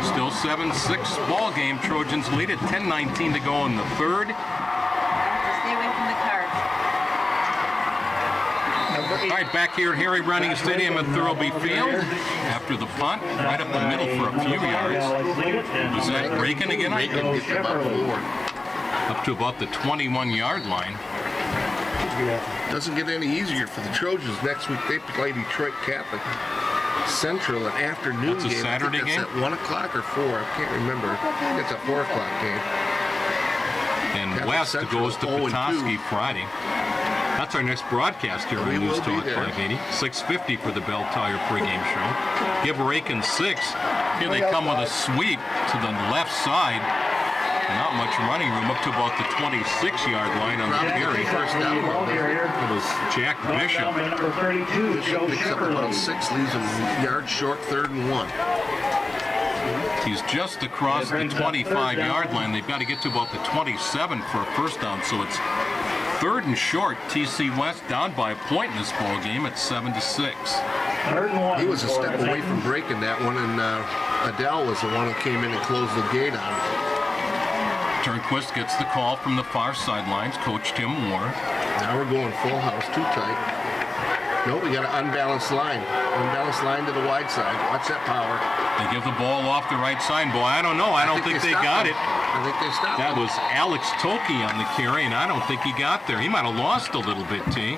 Still 7-6 ball game. Trojans lead it. 10:19 to go in the 3rd. Stay away from the cars. All right, back here at Harry Browning Stadium at Thurlby Field. After the punt, right up the middle for a few yards. Was that Reagan again? Reagan gets about 4. Up to about the 21-yard line. Doesn't get any easier for the Trojans. Next week they play Detroit Catholic Central, an afternoon That's a game. Saturday I think that's game? at 1 o'clock or 4. I can't remember. I think it's a 4 o'clock game. And Catholic West Central goes to 0-2. Petoskey Friday. That's our next broadcast here on We News will be Talk there. 580. 6:50 for the Bell Tire pregame show. Give Rakin 6. Here they come with a sweep to the left side. Not much running room up to about the 26-yard line on the carry. First down. It was Jack Bishop. Number 32, Joe Picks up about Shepperly. 6, leaves him yards short, 3rd and 1. He's just across the 25-yard line. They've got to get to about the 27 for a first down, so it's 3rd and short. TC West down by a point in this ball game at 7-6. 3rd and 1. He was a step away from breaking that one, and Adele was the one who came in and closed the gate on it. Turnquist gets the call from the far sidelines. Coach Tim Moore. Now we're going full house, too tight. No, we got an unbalanced line. Unbalanced line to the wide side. Watch that power. They give the ball off the right side. Boy, I don't know. I don't think they got it. I think they stopped That him. was Alex Toki on the carry, and I don't think he got there. He might have lost a little bit, T.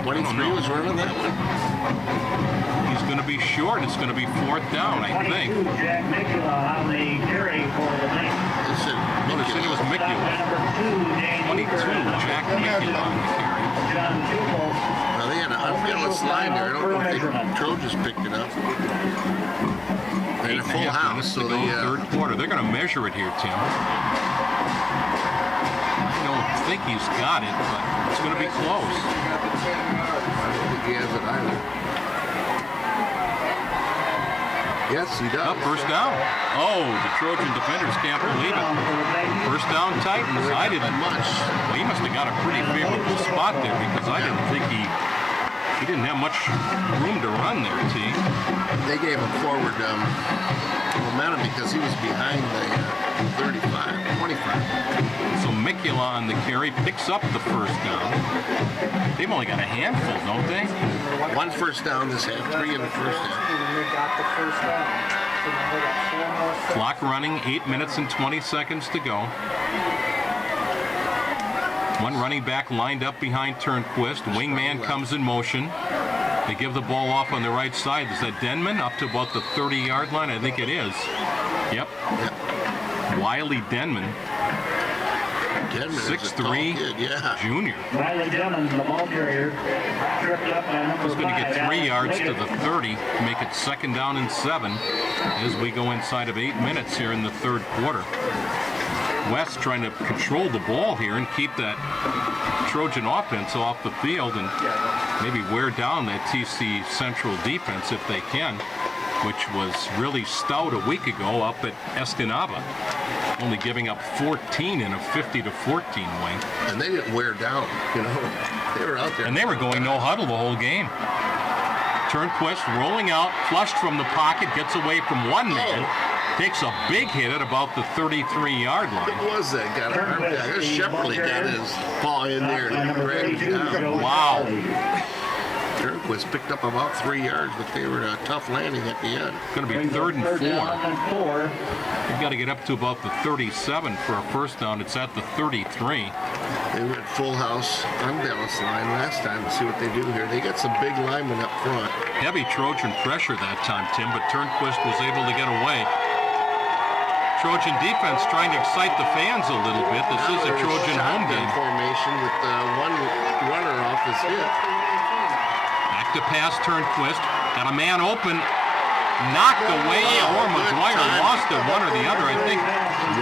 23 was running that one. He's going to be short. It's going to be 4th down, I 22, think. Jack Mikula on the carry for the Knights. Listen, I said it was Stop Mikula. at number 2, Dane 22, Jack Mikula on the carry. John Jubal. Now they had an unbalanced line there. I don't know if the Trojans picked it up. They had a full 8.5 house, minutes so to go, they 3rd quarter. They're going to measure it here, Tim. I don't think he's got it, but it's going to be close. I don't think he has it either. Yes, he does. Up, first down. Oh, the Trojan defenders can't believe it. First down Titans. I didn't much. Well, he must have got a pretty favorable spot there because I didn't think he didn't have much room to run there, T. They gave him forward momentum because he was behind the 35, 25. So Mikula on the carry picks up the first down. They've only got a handful, don't they? 1 first down this half, 3 in the first half. They got the first down. So now they got 4 more seconds. Clock running, 8 minutes and 20 seconds to go. One running back lined up behind Turnquist. Wingman comes in motion. They give the ball off on the right side. Is that Denman up to about the 30-yard line? I think it is. Yep. Wiley Denman. Denman is a tall 6'3", kid, yeah. junior. Riley Denman, the ball carrier, tripped up by number 5. He's going to get 3 yards to the Alex 30 to make it 2nd down and 7 as we go inside of 8 minutes here in the 3rd quarter. West trying to control the ball here and keep that Trojan offense off the field and maybe wear down that TC Central defense if they can, which was really stout a week ago up at Escanaba, only giving up 14 in a 50-14 win. And they didn't wear down, you know. They were out there. And they were going no huddle the whole game. Turnquist rolling out, flushed from the pocket, gets away from one man, takes a big hit at about the 33-yard line. What was that? Got a arm tag. There's Shepley got his paw in there and dragged him down. Wow. Turnquist picked up about 3 yards, but they were a tough landing at the end. Going to be 3rd and 4. down and 4. You've got to get up to about the 37 for a first down. It's at the 33. They were at full house on Dallas line last time to see what they do here. They got some big linemen up front. Heavy Trojan pressure that time, Tim, but Turnquist was able to get away. Trojan defense trying to excite the fans a little bit. This is a Trojan home game. Formation with one runner off his hip. Back to pass, Turnquist. Got a man open. Knocked away, or McGuire lost it, one or the other. I think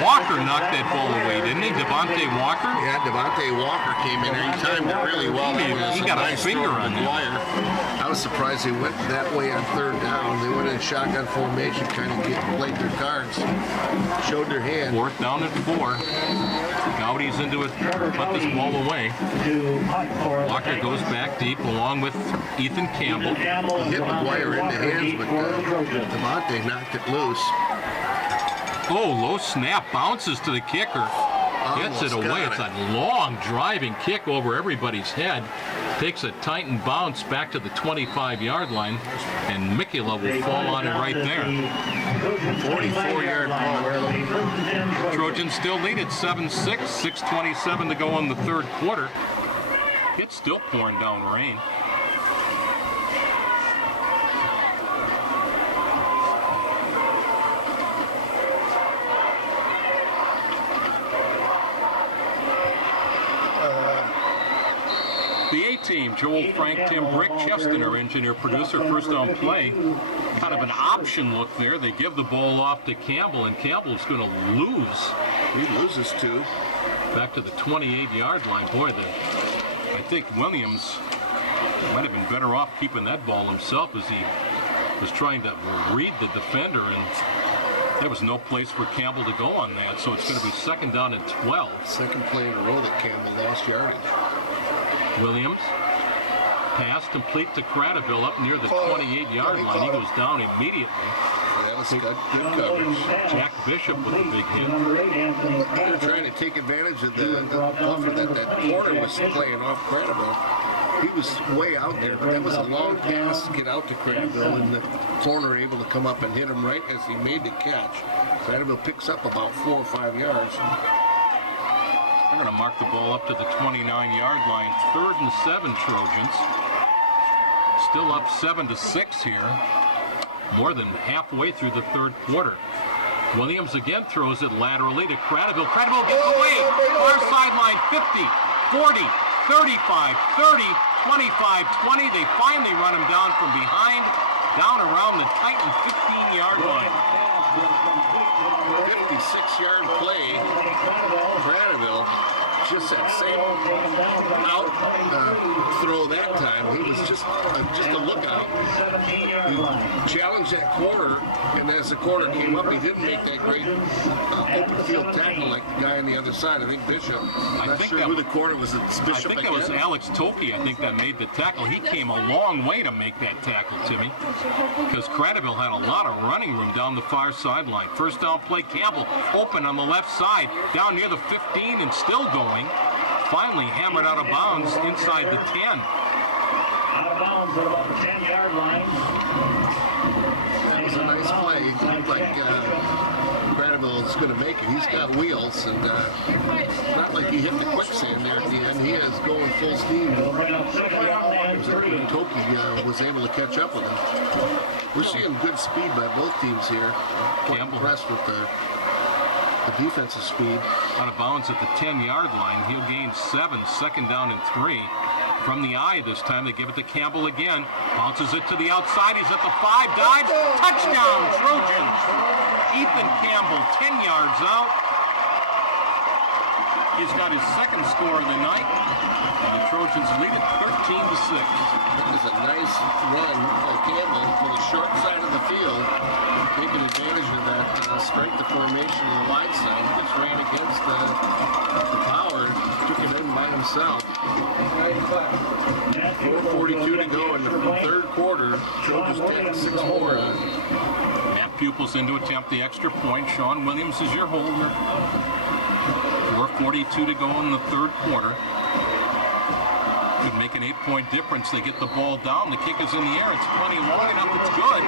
Walker knocked that ball away, didn't he? Devontae Walker? Yeah, Devontae Walker came in there. He timed it really well. He got a finger on that. I was surprised they went that way on 3rd down. They went in shotgun formation, kind of played their cards, showed their hand. 4th down and 4. Gaudi's into it, put this ball away. Walker goes back deep along with Ethan Campbell. He hit McGuire in the hands, but Devontae knocked it loose. Oh, low snap, bounces to the kicker. Gets it away. It's a long driving kick over everybody's head. Takes a Titan bounce back to the 25-yard line, and Mikula will fall on it right there. 44-yard ball. Trojans still lead at 7-6, 6:27 to go in the 3rd quarter. It's still pouring down rain. The A-team, Joel, Frank, Tim, Brick, Cheston, our engineer, producer, first down play. Kind of an option look there. They give the ball off to Campbell, and Campbell's going to lose. He loses 2. Back to the 28-yard line. Boy, I think Williams might have been better off keeping that ball himself as he was trying to read the defender, and there was no place for Campbell to go on that, so it's going to be 2nd down and 12. Second play in a row that Campbell lost yardage. Williams, pass complete to Cradaville up near the 28-yard line. He goes down immediately. That was good coverage. Jack Bishop with a big hit. They were trying to take advantage of the buffer that corner was playing off Cradaville. He was way out there, but that was a long pass to get out to Cradaville, and the corner able to come up and hit him right as he made the catch. Cradaville picks up about 4 or 5 yards. They're going to mark the ball up to the 29-yard line. 3rd and 7 Trojans. Still up 7-6 here. More than halfway through the 3rd quarter. Williams again throws it laterally to Cradaville. Cradaville gets away. Far sideline 50, 40, 35, 30, 25, 20. They finally run him down from behind, down around the Titan 15-yard line. 56-yard play. Cradaville, just that same out throw that time. He was just a lookout. He challenged that corner, and as the corner came up, he didn't make that great open field tackle like the guy on the other side. I think Bishop. I'm not sure who the corner was. Bishop. I think that was Alex Toki. I think that made the tackle. He came a long way to make that tackle, Timmy, because Cradaville had a lot of running room down the far sideline. First down play, Campbell open on the left side, down near the 15 and still going. Finally hammered out of bounds inside the 10. Out of bounds at about the 10-yard line. That was a nice play. It looked like Cradaville McGuire is going to make it. He's got wheels, and not like he hit the quicksand there at the end. He is going full steam. Toki was able to catch up with him. We're seeing good speed by both teams here. Quite impressed with the defensive speed. Out of bounds at the 10-yard line. He'll gain 7, second down and 3. From the eye this time, they give it to Campbell again. Bounces it to the outside. He's at the 5, dives. Touchdown, Trojans. Ethan Campbell, 10 yards out. He's got his second score of the night. And the Trojans lead it 13-6. That was a nice run by Campbell to the short side of the field, taking advantage of that strength of formation in the wide side. He just ran against the power, took it in by himself. 4:42 to go in the third quarter. Trojans take 6-4 on. Matt Pupils in to attempt the extra point. Sean Williams is your holder. 4:42 to go in the third quarter. Could make an 8-point difference. They get the ball down. The kick is in the air. It's plenty long enough. It's good.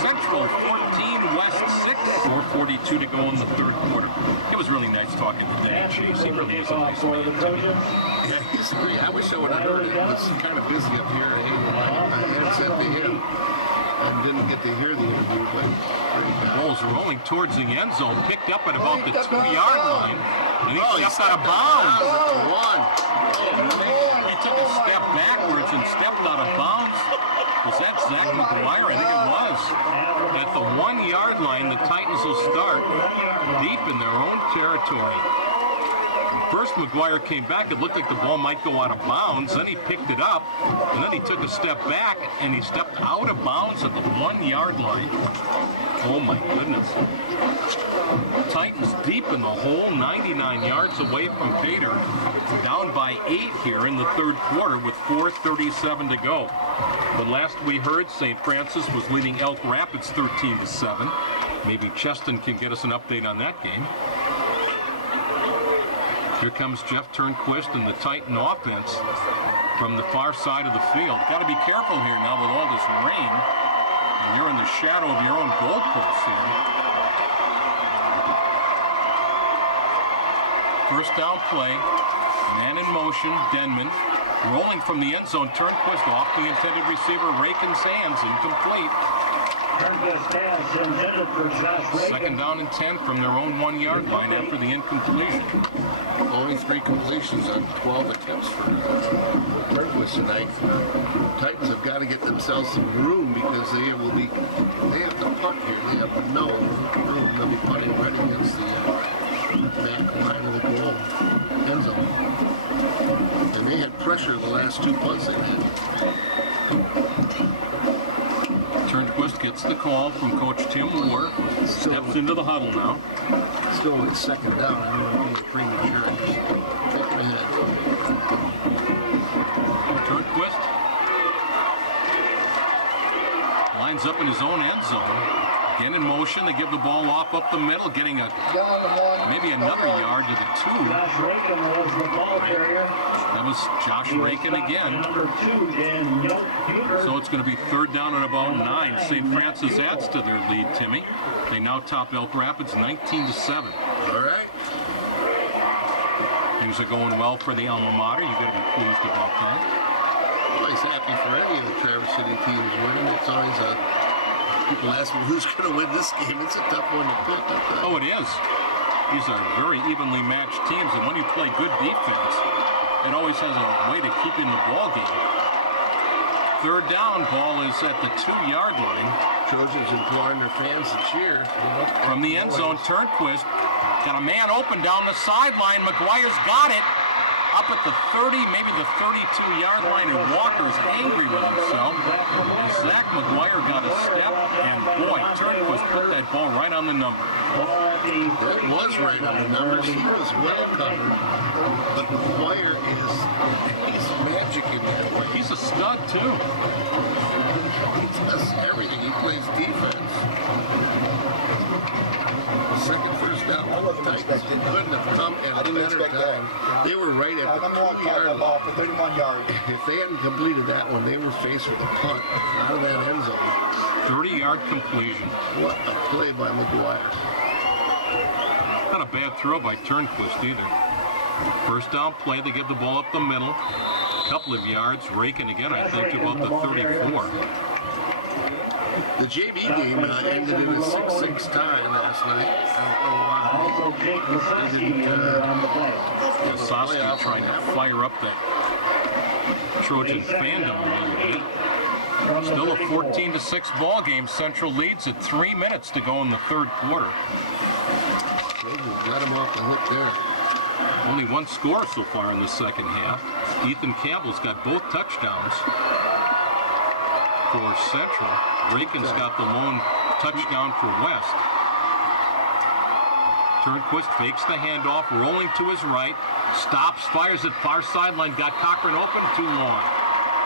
Central 14, West 6. 4:42 to go in the third quarter. It was really nice talking to Danny Chase. He really is a nice man. Yeah, he's great. I wish I would have heard it. It was kind of busy up here. I headset to him and didn't get to hear the interview, but the ball's rolling towards the end zone. Picked up at about the 2-yard line. And he stepped out of bounds. He took a step backwards and stepped out of bounds. Was that Zach McGuire? I think it was. At the 1-yard line, the Titans will start deep in their own territory. First, McGuire came back. It looked like the ball might go out of bounds. Then he picked it up, and then he took a step back, and he stepped out of bounds at the 1-yard line. Oh, my goodness. Titans deep in the hole, 99 yards away from Pater. Down by 8 here in the third quarter with 4:37 to go. But last we heard, St. Francis was leading Elk Rapids 13-7. Maybe Cheston can get us an update on that game. Here comes Jeff Turnquist and the Titan offense from the far side of the field. Got to be careful here now with all this rain. And you're in the shadow of your own goalpost here. First down play. Man in motion, Denman. Rolling from the end zone, Turnquist off the intended receiver, Rakin's hands, incomplete. Second down and 10 from their own 1-yard line after the incompletion. Only 3 completions on 12 attempts for Turnquist tonight. Titans have got to get themselves some room because they have to punt here. They have no room. They'll be punting right against the back line of the goal end zone. And they had pressure the last 2 punts they had. Turnquist gets the call from Coach Tim Moore. Steps into the huddle now. Still only second down. I don't want to be premature. Take it ahead. Turnquist lines up in his own end zone. Again in motion, they give the ball off up the middle, getting maybe another yard to the 2. That was Josh Rakin again. So it's going to be third down and about 9. St. Francis adds to their lead, Timmy. They now top Elk Rapids 19-7. All right. Things are going well for the alma mater. You've got to be pleased about that. Always happy for any of the Traverse City teams winning. It's always people ask me who's going to win this game. It's a tough one to pick. Oh, it is. These are very evenly matched teams, and when you play good defense, it always has a way to keep you in the ball game. Third down, ball is at the 2-yard line. Trojans imploring their fans to cheer. From the end zone, Turnquist got a man open down the sideline. McGuire's got it. Up at the 30, maybe the 32-yard line, and Walker's angry with himself. And Zach McGuire got a step, and boy, Turnquist put that ball right on the number. That was right on the numbers. He was well covered, but McGuire he's magic in that way. He's a stud, too. He does everything. He plays defense. Second first down. The Titans couldn't have come at a better time. They were right at the 2-yard line. For 31 yards. If they hadn't completed that one, they were faced with a punt out of that end zone. 30-yard completion. What a play by McGuire. a bad throw by Turnquist either. First down play, they give the ball up the middle. Couple of yards, raking again, I think, to about the 34. The JV game ended in a 6-6 tie last night. I don't know why. Sosky trying to fire up that Trojan fandom a little bit. Still a 14-6 ball game. Central leads at 3 minutes to go in the third quarter. Let him off the hook there. Only one score so far in the second half. Ethan Campbell's got both touchdowns for Central. Rakin's got the lone touchdown for West. Turnquist fakes the handoff, rolling to his right, stops, fires at far sideline, got Cochran open, too long.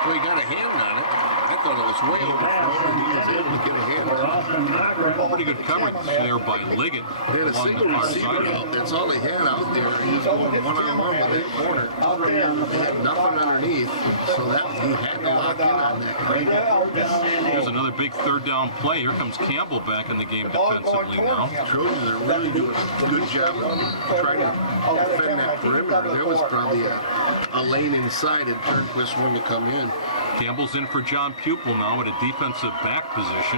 Well, he got a hand on it. I thought it was way overthrown, and he was able to get a hand on it. Pretty good coverage there by Liggett They had a along the single far receiver sideline. out. That's all he had out there. He was going one-on-one with that corner. He had nothing underneath, so that he had to lock in on that guy. Here's another big third down play. Here comes Campbell back in the game defensively now. Trojans are really doing a good job of trying to defend that perimeter. There was probably a lane inside, and Turnquist wanted to come in. Campbell's in for John Pupil now at a defensive back position.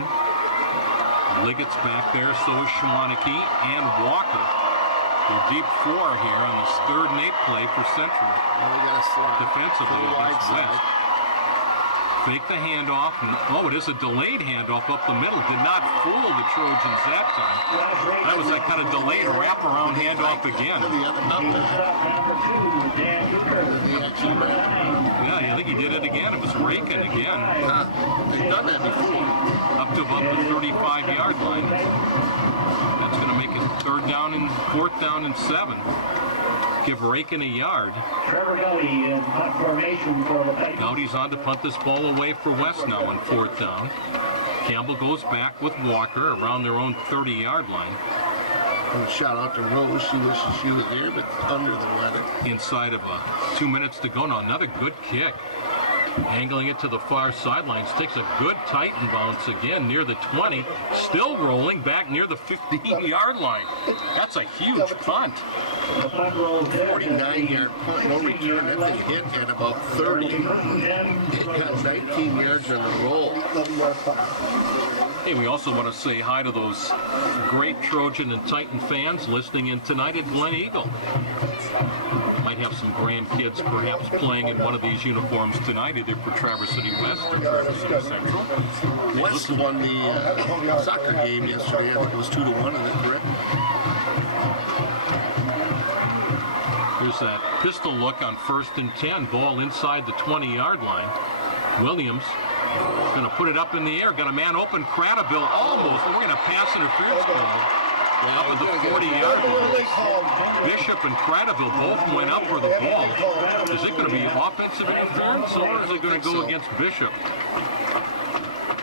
Liggett's back there, so is Schwaneke and Walker. They're deep four here on this 3rd and 8 play for Central. Now they got a slide. Defensively To the wide against side. West. Fake the handoff. Oh, it is a delayed handoff up the middle. Did not fool the Trojans that time. That was that kind of delayed wraparound handoff again. To the other up there. He actually ran. Yeah, I think he did it again. It was raking again. They've done that before. Up to about the 35-yard line. That's going to make it 4th down and 7. Give Rakin a yard. Trevor Gowdy in punt formation for the Titans. Gowdy's on to punt this ball away for West now on 4th down. Campbell goes back with Walker around their own 30-yard line. And a shout out to Rose. She wishes she was here, but under the weather. Inside of 2 minutes to go now. Another good kick. Angling it to the far sidelines. Takes a good Titan bounce again near the 20. Still rolling back near the 15-yard line. That's a huge punt. 49-yard punt, no return. That thing hit at about 30. It got 19 yards on the roll. Hey, we also want to say hi to those great Trojan and Titan fans listening in tonight at Glen Eagle. Might have some grandkids perhaps playing in one of these uniforms tonight, either for Traverse City West or Traverse City Central. West won the soccer game yesterday. I think it was 2-1, is that correct? There's that pistol look on 1st and 10. Ball inside the 20-yard line. Williams going to put it up in the air. Got a man open. Cradaville almost. And we're going to pass interference call. Up at the 40-yard line. Bishop and Cradaville both went up for the ball. Is it going to be offensive interference or is it going to go against Bishop?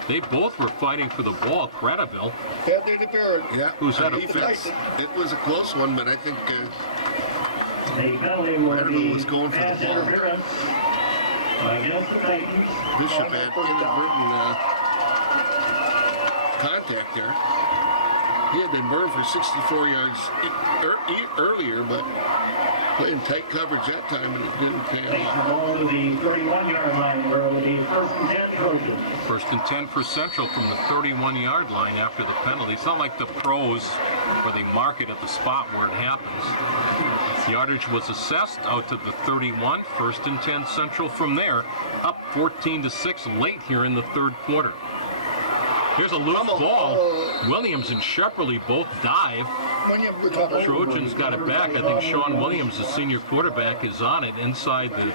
They both were fighting for the ball. Cradaville. Had the interference. Yeah. Who's that? Defense. It was a close one, but I think A penalty will Cradaville be was going for the pass ball. interference against the Titans. Bishop had inadvertent contact there. He had been burned for 64 yards earlier, but playing tight coverage that time and it didn't pay Takes off. the ball to the 31-yard line where it will be 1st and 10 Trojans. 1st and 10 for Central from the 31-yard line after the penalty. It's not like the pros where they mark it at the spot where it happens. Yardage was assessed out to the 31. 1st and 10 Central from there. Up 14-6 late here in the 3rd quarter. Here's a loose ball. Williams and Shepperly both dive. Trojans got it back. I think Sean Williams, the senior quarterback, is on it inside the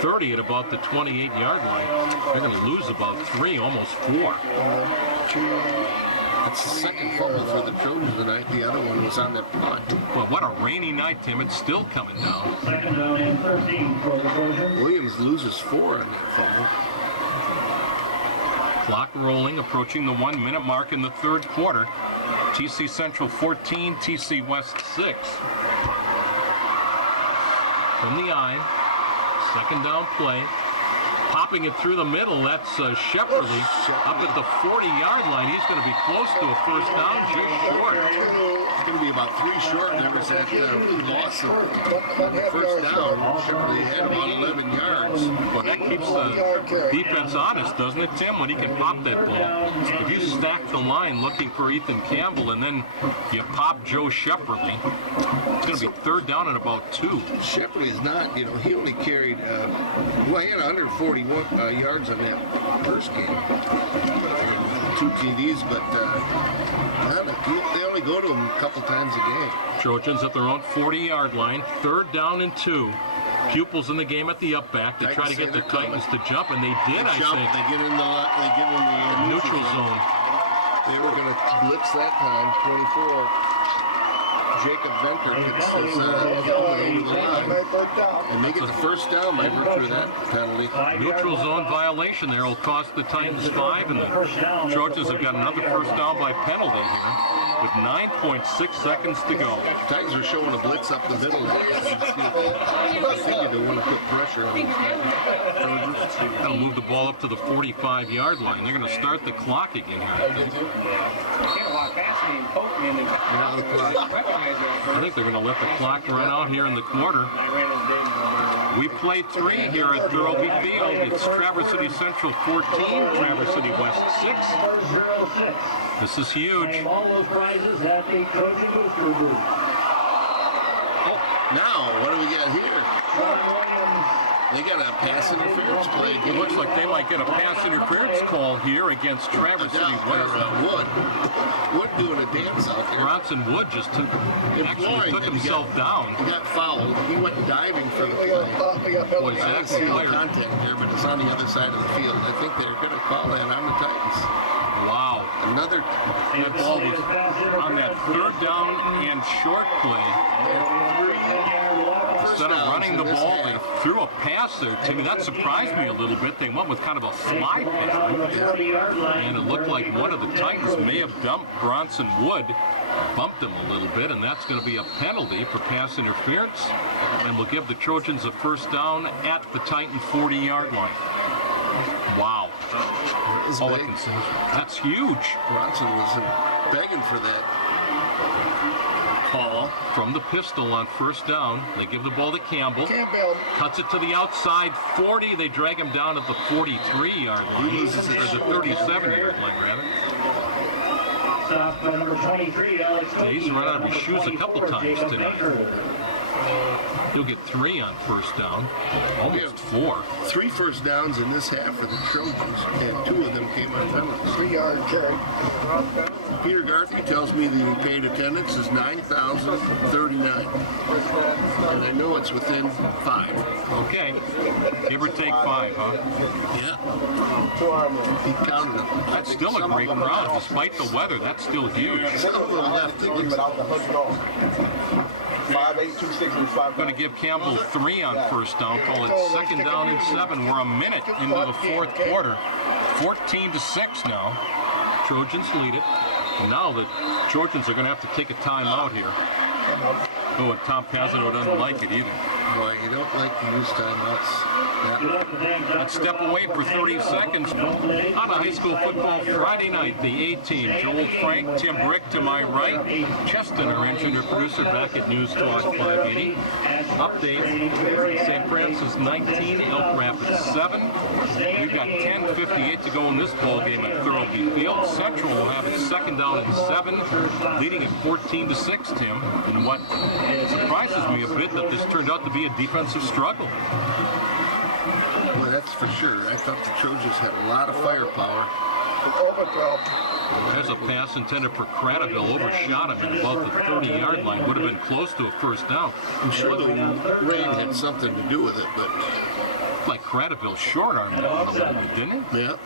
30 at about the 28-yard line. They're going to lose about 3, almost 4. That's the second fumble for the Trojans tonight. The other one was on that punt. Well, what a rainy night, Tim. It's still coming down. 2nd down and 13 for the Trojans. Williams loses 4 on that fumble. Clock rolling, approaching the 1-minute mark in the 3rd quarter. TC Central 14, TC West 6. From the eye, 2nd down play. Popping it through the middle, that's Shepperly up at the 40-yard line. He's going to be close to a first down, just short. It's going to be about 3 short. There was that loss of first down. Shepperly had about 11 yards. Well, that keeps the defense honest, doesn't it, Tim, when he can pop that ball? If you stack the line looking for Ethan Campbell and then you pop Joe Shepperly, it's going to be third down and about 2. Shepperly's not, he only carried, he had 141 yards on that first game. 2 TDs, but they only go to him a couple times a game. Trojans at their own 40-yard line, third down and 2. Pupils in the game at the up back. They try to get the Titans to jump, and they did, I think. They get in the neutral zone. They were going to blitz that time, 24. Jacob Venter gets his helmet over the line. And they get the first down by virtue of that penalty. Neutral zone violation there will cost the Titans 5, and the Trojans have got another first down by penalty here with 9.6 seconds to go. The Titans are showing a blitz up the middle. I figured they want to put pressure on the Trojans. They'll move the ball up to the 45-yard line. They're going to start the clock again here. I think they're going to let the clock run out here in the quarter. We played 3 here at Thurlby Field. It's Traverse City Central 14, Traverse City West 6. This is huge. Now, what do we got here? They got a pass interference play again. It looks like they might get a pass interference call here against Traverse City West. Wood doing a dance out there. Bronson Wood just actually took himself down. He got fouled. He went diving for the play. Boy, Zach cleared. Contact there, but it's on the other side of the field. I think they're going to call that on the Titans. Wow. That ball was on that third down and short play. Instead of running the ball, they threw a pass there, Timmy. That surprised me a little bit. They went with kind of a fly pass. And it looked like one of the Titans may have dumped Bronson Wood, bumped him a little bit, and that's going to be a penalty for pass interference. And we'll give the Trojans a first down at the Titan 40-yard line. Wow. All I can say is that's huge. Bronson was begging for that call. From the pistol on first down, they give the ball to Campbell. Cuts it to the outside 40. They drag him down at the 43-yard line. Or the 37-yard line, rather. Stop number 23, Alex. Yeah, he's run out of his shoes a couple times tonight. He'll get 3 on first down, almost 4. 3 first downs in this half for the Trojans, and 2 of them came on penalties. 3-yard carry. Peter Garthy tells me the paid attendance is 9,039, and I know it's within 5. Okay, give or take 5, huh? Yeah. He counted them. That's still a great crowd, despite the weather. That's still huge. Some of them left. It looks like 5'8", Going to give Campbell 3 on first down. Call it second down and 7. We're a minute into the fourth quarter. 14-6 now. Trojans lead it. And now the Trojans are going to have to take a timeout here. Oh, and Tom Pazino doesn't like it either. Boy, you don't like to use timeouts. Let's step away for 30 seconds on a high school football Friday night. The A-team, Joel Frank, Tim Brick to my right, Cheston, our engineer producer, back at News Talk 580. Update, St. Francis 19, Elk Rapids 7. We've got 10:58 to go in this ball game at Thurlby Field. Central will have its second down and 7, leading at 14-6, Tim. And what surprises me a bit that this turned out to be a defensive struggle. Well, that's for sure. I thought the Trojans had a lot of firepower. There's a pass intended for Cradaville, overshot him at about the 30-yard line. Would have been close to a first down. I'm sure the rain had something to do with it, but... Like Cradaville short-armed that one a little bit, didn't he? Yeah.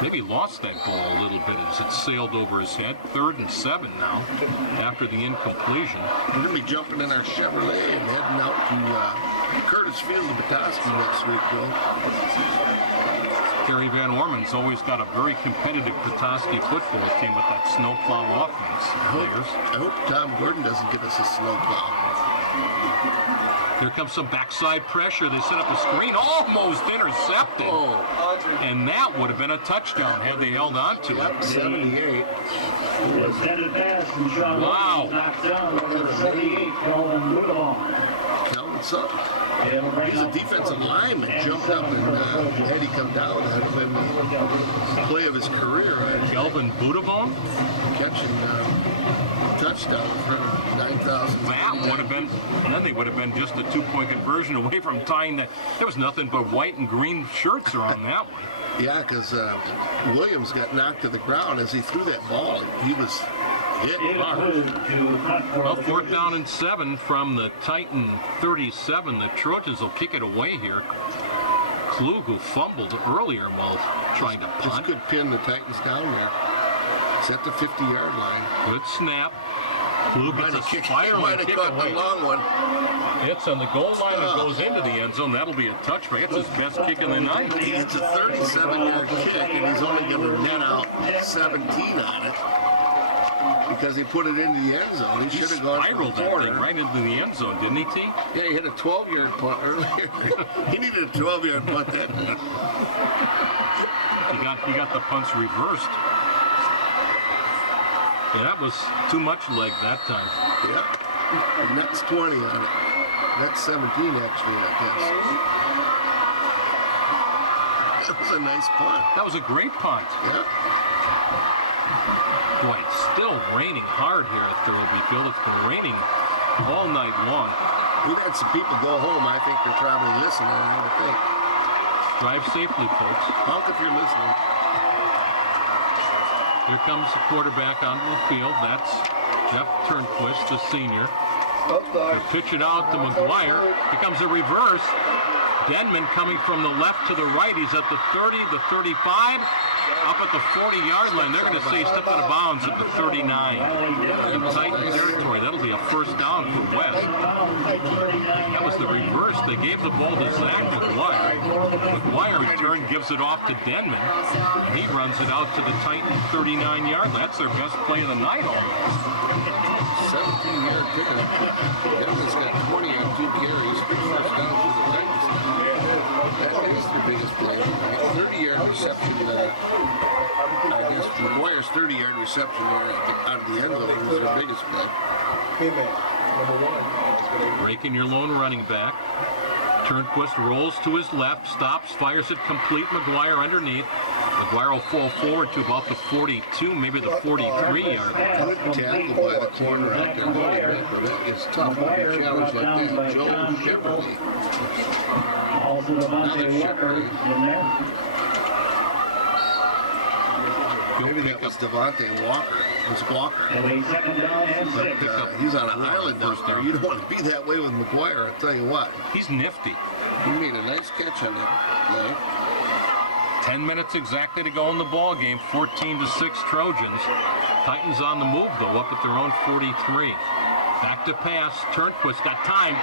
Maybe lost that ball a little bit as it sailed over his head. 3rd and 7 now after the incompletion. We're going to be jumping in our Chevrolet and heading out to Curtis Field of Petoskey next week, Bill. Kerry Van Orman's always got a very competitive Petoskey football team with that snowplow offense. I hope Tom Gordon doesn't give us a snowplow. Here comes some backside pressure. They set up a screen, almost intercepted. Oh, And that would have been a touchdown had they held on to it. 78. Extended pass from Sean Wow. Williams, knocked down number 78, Calvin Woodlawn. Calvin something. It'll bring He's a up defensive lineman, jumped up and had he come down, that would have been the play of his career. Kelvin Budavon? Catching touchdown in front of 9,000. That would have been, and then they would have been just a 2-point conversion away from tying that. There was nothing but white and green shirts around that one. Yeah, because Williams got knocked to the ground as he threw that ball. He was hit hard. Well, 4th down and 7 from the Titan 37. The Trojans will kick it away here. Klug, who fumbled earlier while trying to This punt. could pin the Titans down there. It's at the 50-yard line. Good snap. Klug gets a spiraling might have kick caught the away. long one. It's on the goal line and goes into the end zone. That'll be a touchback. It's his best kick in the night. It's a 37-yard kick, and he's only going to net out 17 on it because he put it into the end zone. He He should have gone for spiraled the that corner. thing right into the end zone, didn't he, T? Yeah, he hit a 12-yard punt earlier. He needed a 12-yard punt that time. He got the punts reversed. Yeah, that was too much leg that time. Yeah, and that's 20 on it. That's 17 actually, I guess. That was a nice punt. That was a great punt. Yeah. Boy, it's still raining hard here at Thurlby Field. It's been raining all night long. We've had some people go home. I think they're probably listening, I would think. Drive safely, folks. Honk if you're listening. Here comes the quarterback onto the field. That's Jeff Turnquist, the senior. They're pitching out to McGuire. Here comes a reverse. Denman coming from the left to the right. He's at the 30, the 35, up at the 40-yard line. They're going to say he stepped out of bounds at the 39. In Titan territory. That'll be a first down for West. That was the reverse. They gave the ball to Zach McGuire. McGuire in turn gives it off to Denman. And he runs it out to the Titan 39-yard line. That's their best play of the night almost. 17-yard pickup. Denman's got 20 on 2 carries. 3 first downs for the Titans. That is their biggest play. 30-yard reception. I guess McGuire's 30-yard reception out of the end zone was their biggest play. Breaking your lone running back. Turnquist rolls to his left, stops, fires it complete. McGuire underneath. McGuire will fall forward to about the 42, maybe the 43-yard line. Good tackle by the corner out there. That is tough to be challenged like that. Joe Shepperly. Also the Monte Walker in there. Maybe that was Devontae Walker. It was Walker. It'll be 2nd down and 6. He's on an island out there. You don't want to be that way with McGuire, I'll tell you what. He's nifty. He made a nice catch on that play. 10 minutes exactly to go in the ball game. 14-6 Trojans. Titans on the move though, up at their own 43. Back to pass. Turnquist got time.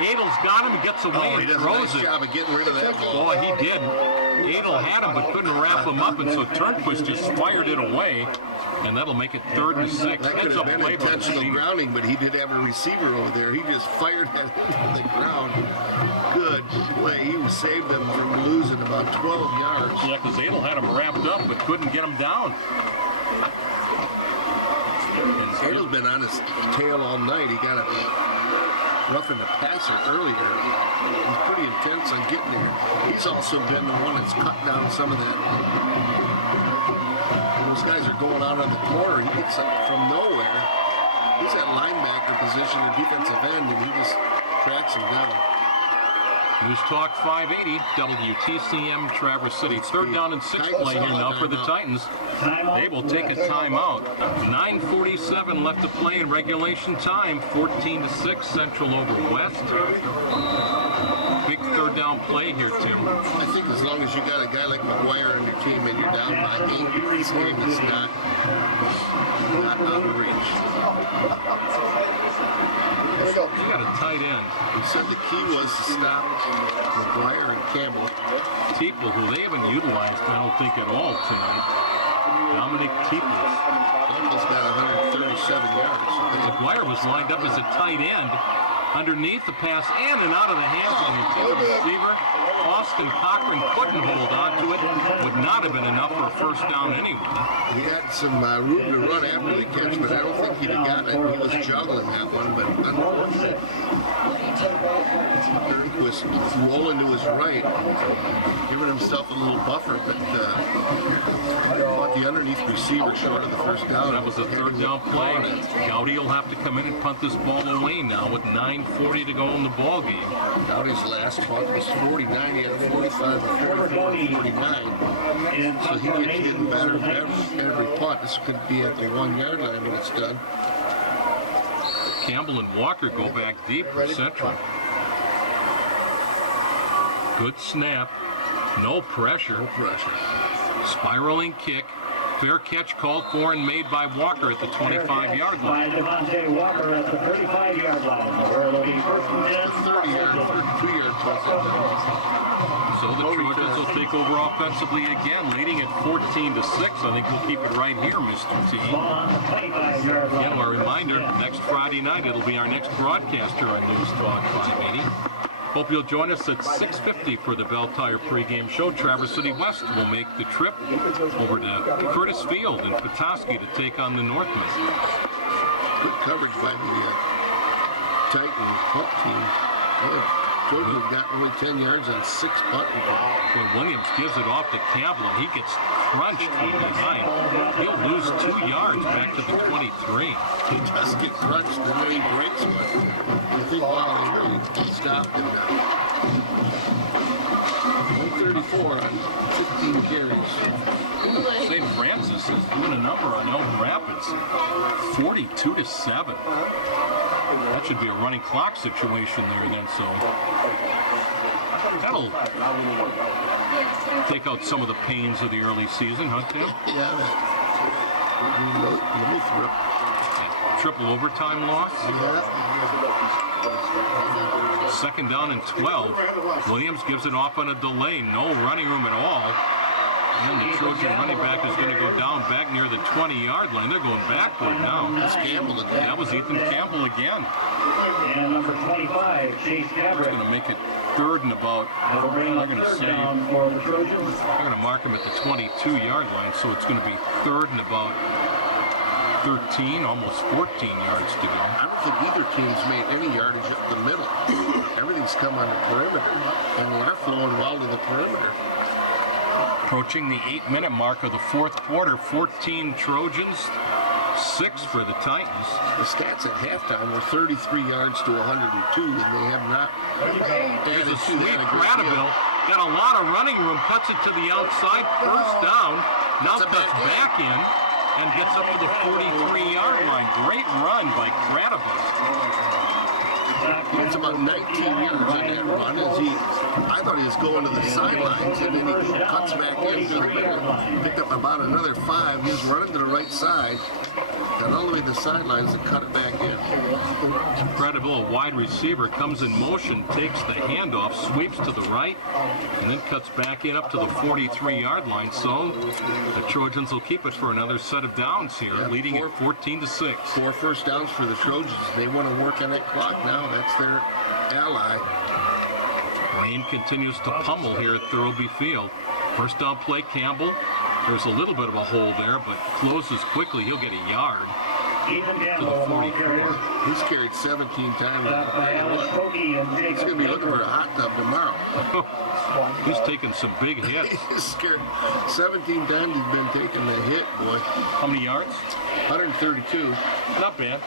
Adel's got him. He gets away He and does a throws nice it. job of getting rid of that ball. Boy, he did. Adel had him but couldn't wrap him up, and so Turnquist just fired it away, and that'll make it 3rd and 6. That could Heads have up been play by the intentional senior. grounding, but he did have a receiver over there. He just fired that into the ground. Good play. He saved them from losing about 12 yards. Yeah, because Adel had him wrapped up but couldn't get him down. Adel's been on his tail all night. He got a roughing the passer earlier. He's pretty intense on getting there. He's also been the one that's cut down some of that. When those guys are going out on the corner, he gets up from nowhere. He's at linebacker position or defensive end, and he just tracks him down. News Talk 580, WTCM, Traverse City. 3rd down and 6 play here now for the Titans. They will take a timeout. 9:47 left to play in regulation time. 14-6 Central over West. Big 3rd down play here, Tim. I think as long as you got a guy like McGuire on your team and you're down by 8, this game is not out of reach. You got a tight end. He said the key was to stop McGuire and Campbell. Teeple, who they haven't utilized, I don't think, at all tonight. Dominic Teeple. Campbell's got 137 yards. McGuire was lined up as a tight end. Underneath the pass in and out of the hands of the intended receiver. Austin Cochran couldn't hold on to it. Would not have been enough for a first down anyway. He had some room to run after the catch, but I don't think he'd have gotten it. He was juggling that one, but unfortunately, Turnquist rolling to his right, giving himself a little buffer, but caught the underneath receiver short of the first down. That was a third down play. Gowdy will have to come in and punt this ball away now with 9:40 to go in the ball game. Gowdy's last punt was 49. He had 45 or 44 or 49. So he gets getting better every punt. This could be at the 1 yard line when it's done. Campbell and Walker go back deep for Central. Good snap. No pressure. No pressure. Spiraling kick. Fair catch called for and made by Walker at the 25-yard line. By Devontae Walker at the 35-yard line. Where it'll be first and 10. The 32-yard punt. So the Trojans will take over offensively again, leading at 14-6. I think we'll keep it right here, Mr. T. Again, a reminder, next Friday night, it'll be our next broadcast here on News Talk 580. Hope you'll join us at 6:50 for the Bell Tire pregame show. Traverse City West will make the trip over to Curtis Field in Petoskey to take on the Northmen. Good coverage by the Titan punt team. Trojans have got only 10 yards on 6 punting. When Williams gives it off to Campbell, he gets crunched from behind. He'll lose 2 yards back to the 23. He does get crunched and then he breaks one. I think, wow, they really stopped him now. 134 on 15 carries. St. Francis is doing a number on Elk Rapids. 42-7. That should be a running clock situation there then, so that'll take out some of the pains of the early season, huh, Tim? Yeah, let me throw. Triple overtime loss. Yeah. Second down and 12. Williams gives it off on a delay. No running room at all. And the Trojan running back is going to go down back near the 20-yard line. They're going backward now. That's Campbell again. That was Ethan Campbell again. And number 25, Chase It's Gabrick. going to make it third and about, That'll bring they're up going to third say, down for the Trojans. they're going to mark him at the 22-yard line, so it's going to be third and about 13, almost 14 yards to go. I don't think either team's made any yardage up the middle. Everything's come on the perimeter, and they are flowing well to the perimeter. Approaching the 8-minute mark of the fourth quarter, 14 Trojans, 6 for the Titans. The stats at halftime were 33 yards to 102, and they have not. There's a sweep. Gradaville got a lot of running room, cuts it to the outside, first down, now cuts back in and gets up to the 43-yard line. Great run by Gradaville. It's about 19 yards on that run. I thought he was going to the sidelines, and then he cuts back into the middle. Picked up about another 5. He was running to the right side, got all the way to the sidelines and cut it back in. Gradaville, a wide receiver, comes in motion, takes the handoff, sweeps to the right, and then cuts back in up to the 43-yard line. So the Trojans will keep it for another set of downs here, leading at 14-6. 4 first downs for the Trojans. They want to work on that clock now. That's their ally. Rain continues to pummel here at Thurlby Field. First down play, Campbell. There's a little bit of a hole there, but closes quickly. He'll get a yard to the 44. He's carried 17 times. He's He's going to be looking for a hot tub tomorrow. He's taking some big hits. He's scared. 17 times he's been taking the hit, boy. How many yards? 132. Not bad.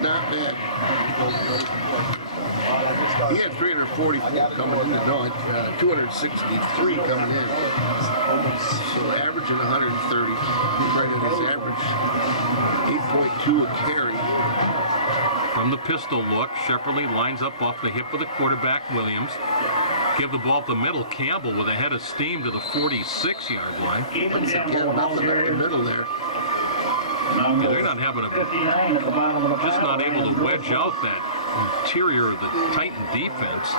Not bad. He had 344 coming in. No, 263 coming in. So averaging 130. Right at his average. 8.2 a carry. From the pistol look, Shepperly lines up off the hip of the quarterback, Williams. Give the ball up the middle. Campbell with a head of steam to the 46-yard line. Once again, nothing up the middle there. Yeah, they're not having just not able to wedge out that interior of the Titan defense.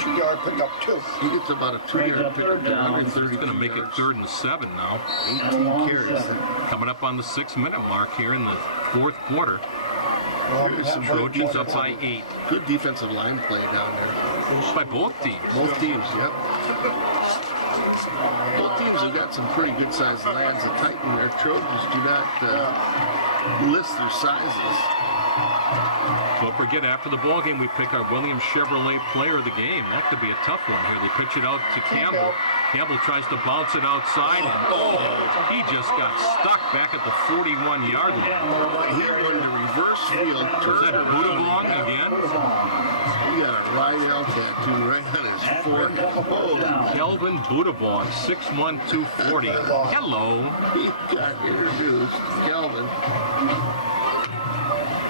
2-yard pickup, too. He gets about a 2-yard pickup to 130. He's going to make it 3rd and 7 now. 18 carries. Coming up on the 6-minute mark here in the fourth quarter. There's some Trojans up by 8. good defensive line play down there. By both teams. Both teams, yep. Both teams have got some pretty good-sized lands. The Trojans do not list their sizes. Don't forget, after the ball game, we pick our Williams Chevrolet player of the game. That could be a tough one here. They pitch it out to Campbell. Campbell tries to bounce it outside, and he just got stuck back at the 41-yard line. He went to reverse field. Was that Budavong again? He got a Rydell tattoo right on his forehead. Oh, Kelvin Budavong, 6'1", 240. Hello. he got introduced. Kelvin.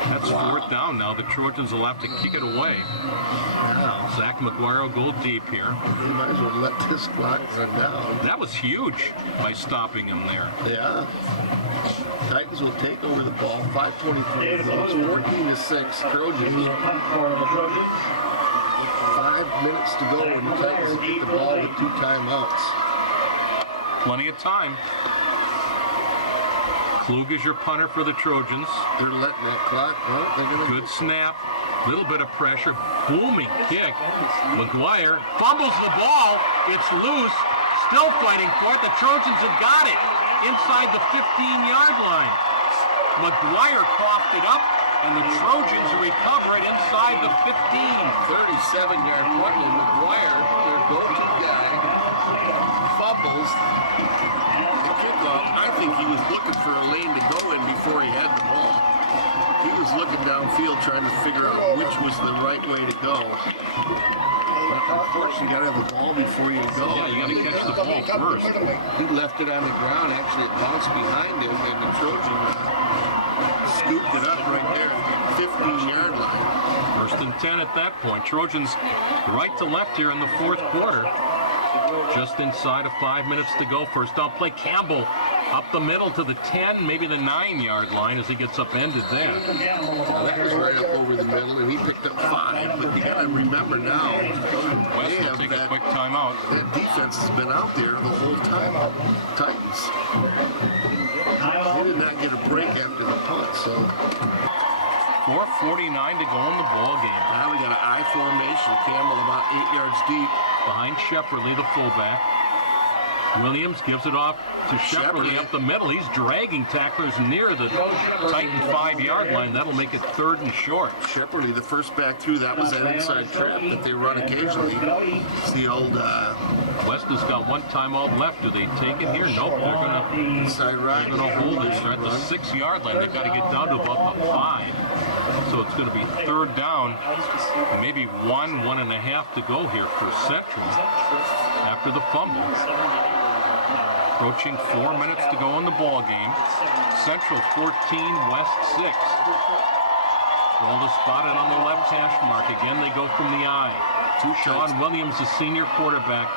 That's fourth down now. The Trojans will have to kick it away. Wow. Zach McGuire will go deep here. You might as well let this clock run down. That was huge by stopping him there. Yeah. Titans will take over the ball. 5:23 to go. It's 14-6. Trojans. 5 minutes to go, and the Titans will get the ball with 2 timeouts. Plenty of time. Klug is your punter for the Trojans. They're letting that clock. Well, they're gonna Good snap. Little bit of pressure. Booming kick. McGuire fumbles the ball. It's loose. Still fighting for it. The Trojans have got it inside the 15-yard line. McGuire coughed it up, and the Trojans recover it inside the 15. 37-yard punt, and McGuire, their go-to guy, fumbles the kickoff. I think he was looking for a lane to go in before he had the ball. He was looking downfield trying to figure out which was the right way to go. But unfortunately, you got to have the ball before you go. Yeah, you got to catch the ball first. He left it on the ground. Actually, it bounced behind him, and the Trojan scooped it up right there at the 15-yard line. First and 10 at that point. Trojans right to left here in the fourth quarter. Just inside of 5 minutes to go. First down play. Campbell up the middle to the 10, maybe the 9-yard line as he gets upended there. Now, that was right up over the middle, and he picked up 5. But you got to remember now, West will take a quick timeout. that defense has been out there the whole time. Titans. They did not get a break after the punt, so 4:49 to go in the ball game. now we got an I formation. Campbell about 8 yards deep. Behind Shepperly, the fullback. Williams gives it off to Shepperly up the middle. He's dragging tacklers near the Titan 5-yard line. That'll make it 3rd and short. Shepperly, the first back through, that was that inside trap that they run occasionally. It's the old West has got 1 timeout left. Do they take it here? Nope. They're gonna inside right. hold it. They're at the 6-yard line. They've got to get down to about the 5. So it's going to be 3rd down. Maybe 1.5 to go here for Central after the fumble. Approaching 4 minutes to go in the ball game. Central 14, West 6. Roll to spot it on the left hash mark. Again, they go from the eye. Sean Williams, the senior quarterback,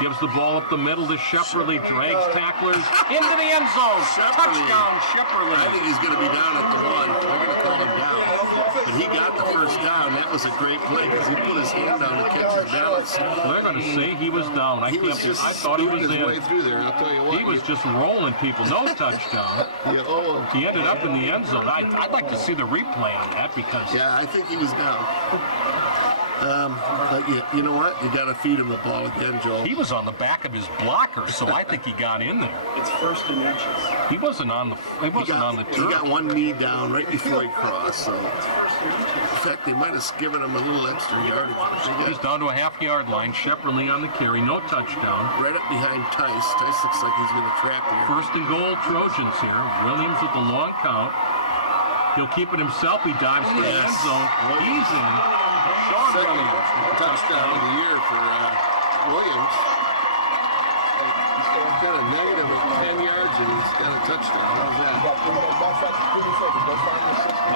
gives the ball up the middle to Shepperly. Drags tacklers into the end zone. Touchdown, Shepperly. I think he's going to be down at the 1. They're going to call him down. But he got the first down. That was a great play because he put his hand down to catch his balance. Well, they're going to say he was down. I thought he was his way in. through there. I'll tell you what. He was just rolling people. No touchdown. Yeah, He ended up in the end zone. I'd like to see the replay on that because yeah, I think he was down. But you know what? You got to feed him the ball again, Joel. he was on the back of his blocker, so I think he got in there. It's 1st and inches. He wasn't on the He turf. got one knee down right before he crossed. So, in fact, they might have given him a little extra yardage. He's down to a half-yard line. Shepperly on the carry, no touchdown. Right up behind Tice. Tice looks like he's going to trap here. 1st and goal, Trojans here. Williams with the long count. He'll keep it himself. He dives to the end zone. He's in. Sean Second Williams. touchdown of the year for Williams. He's got a negative of 10 yards and he's got a touchdown. How's that?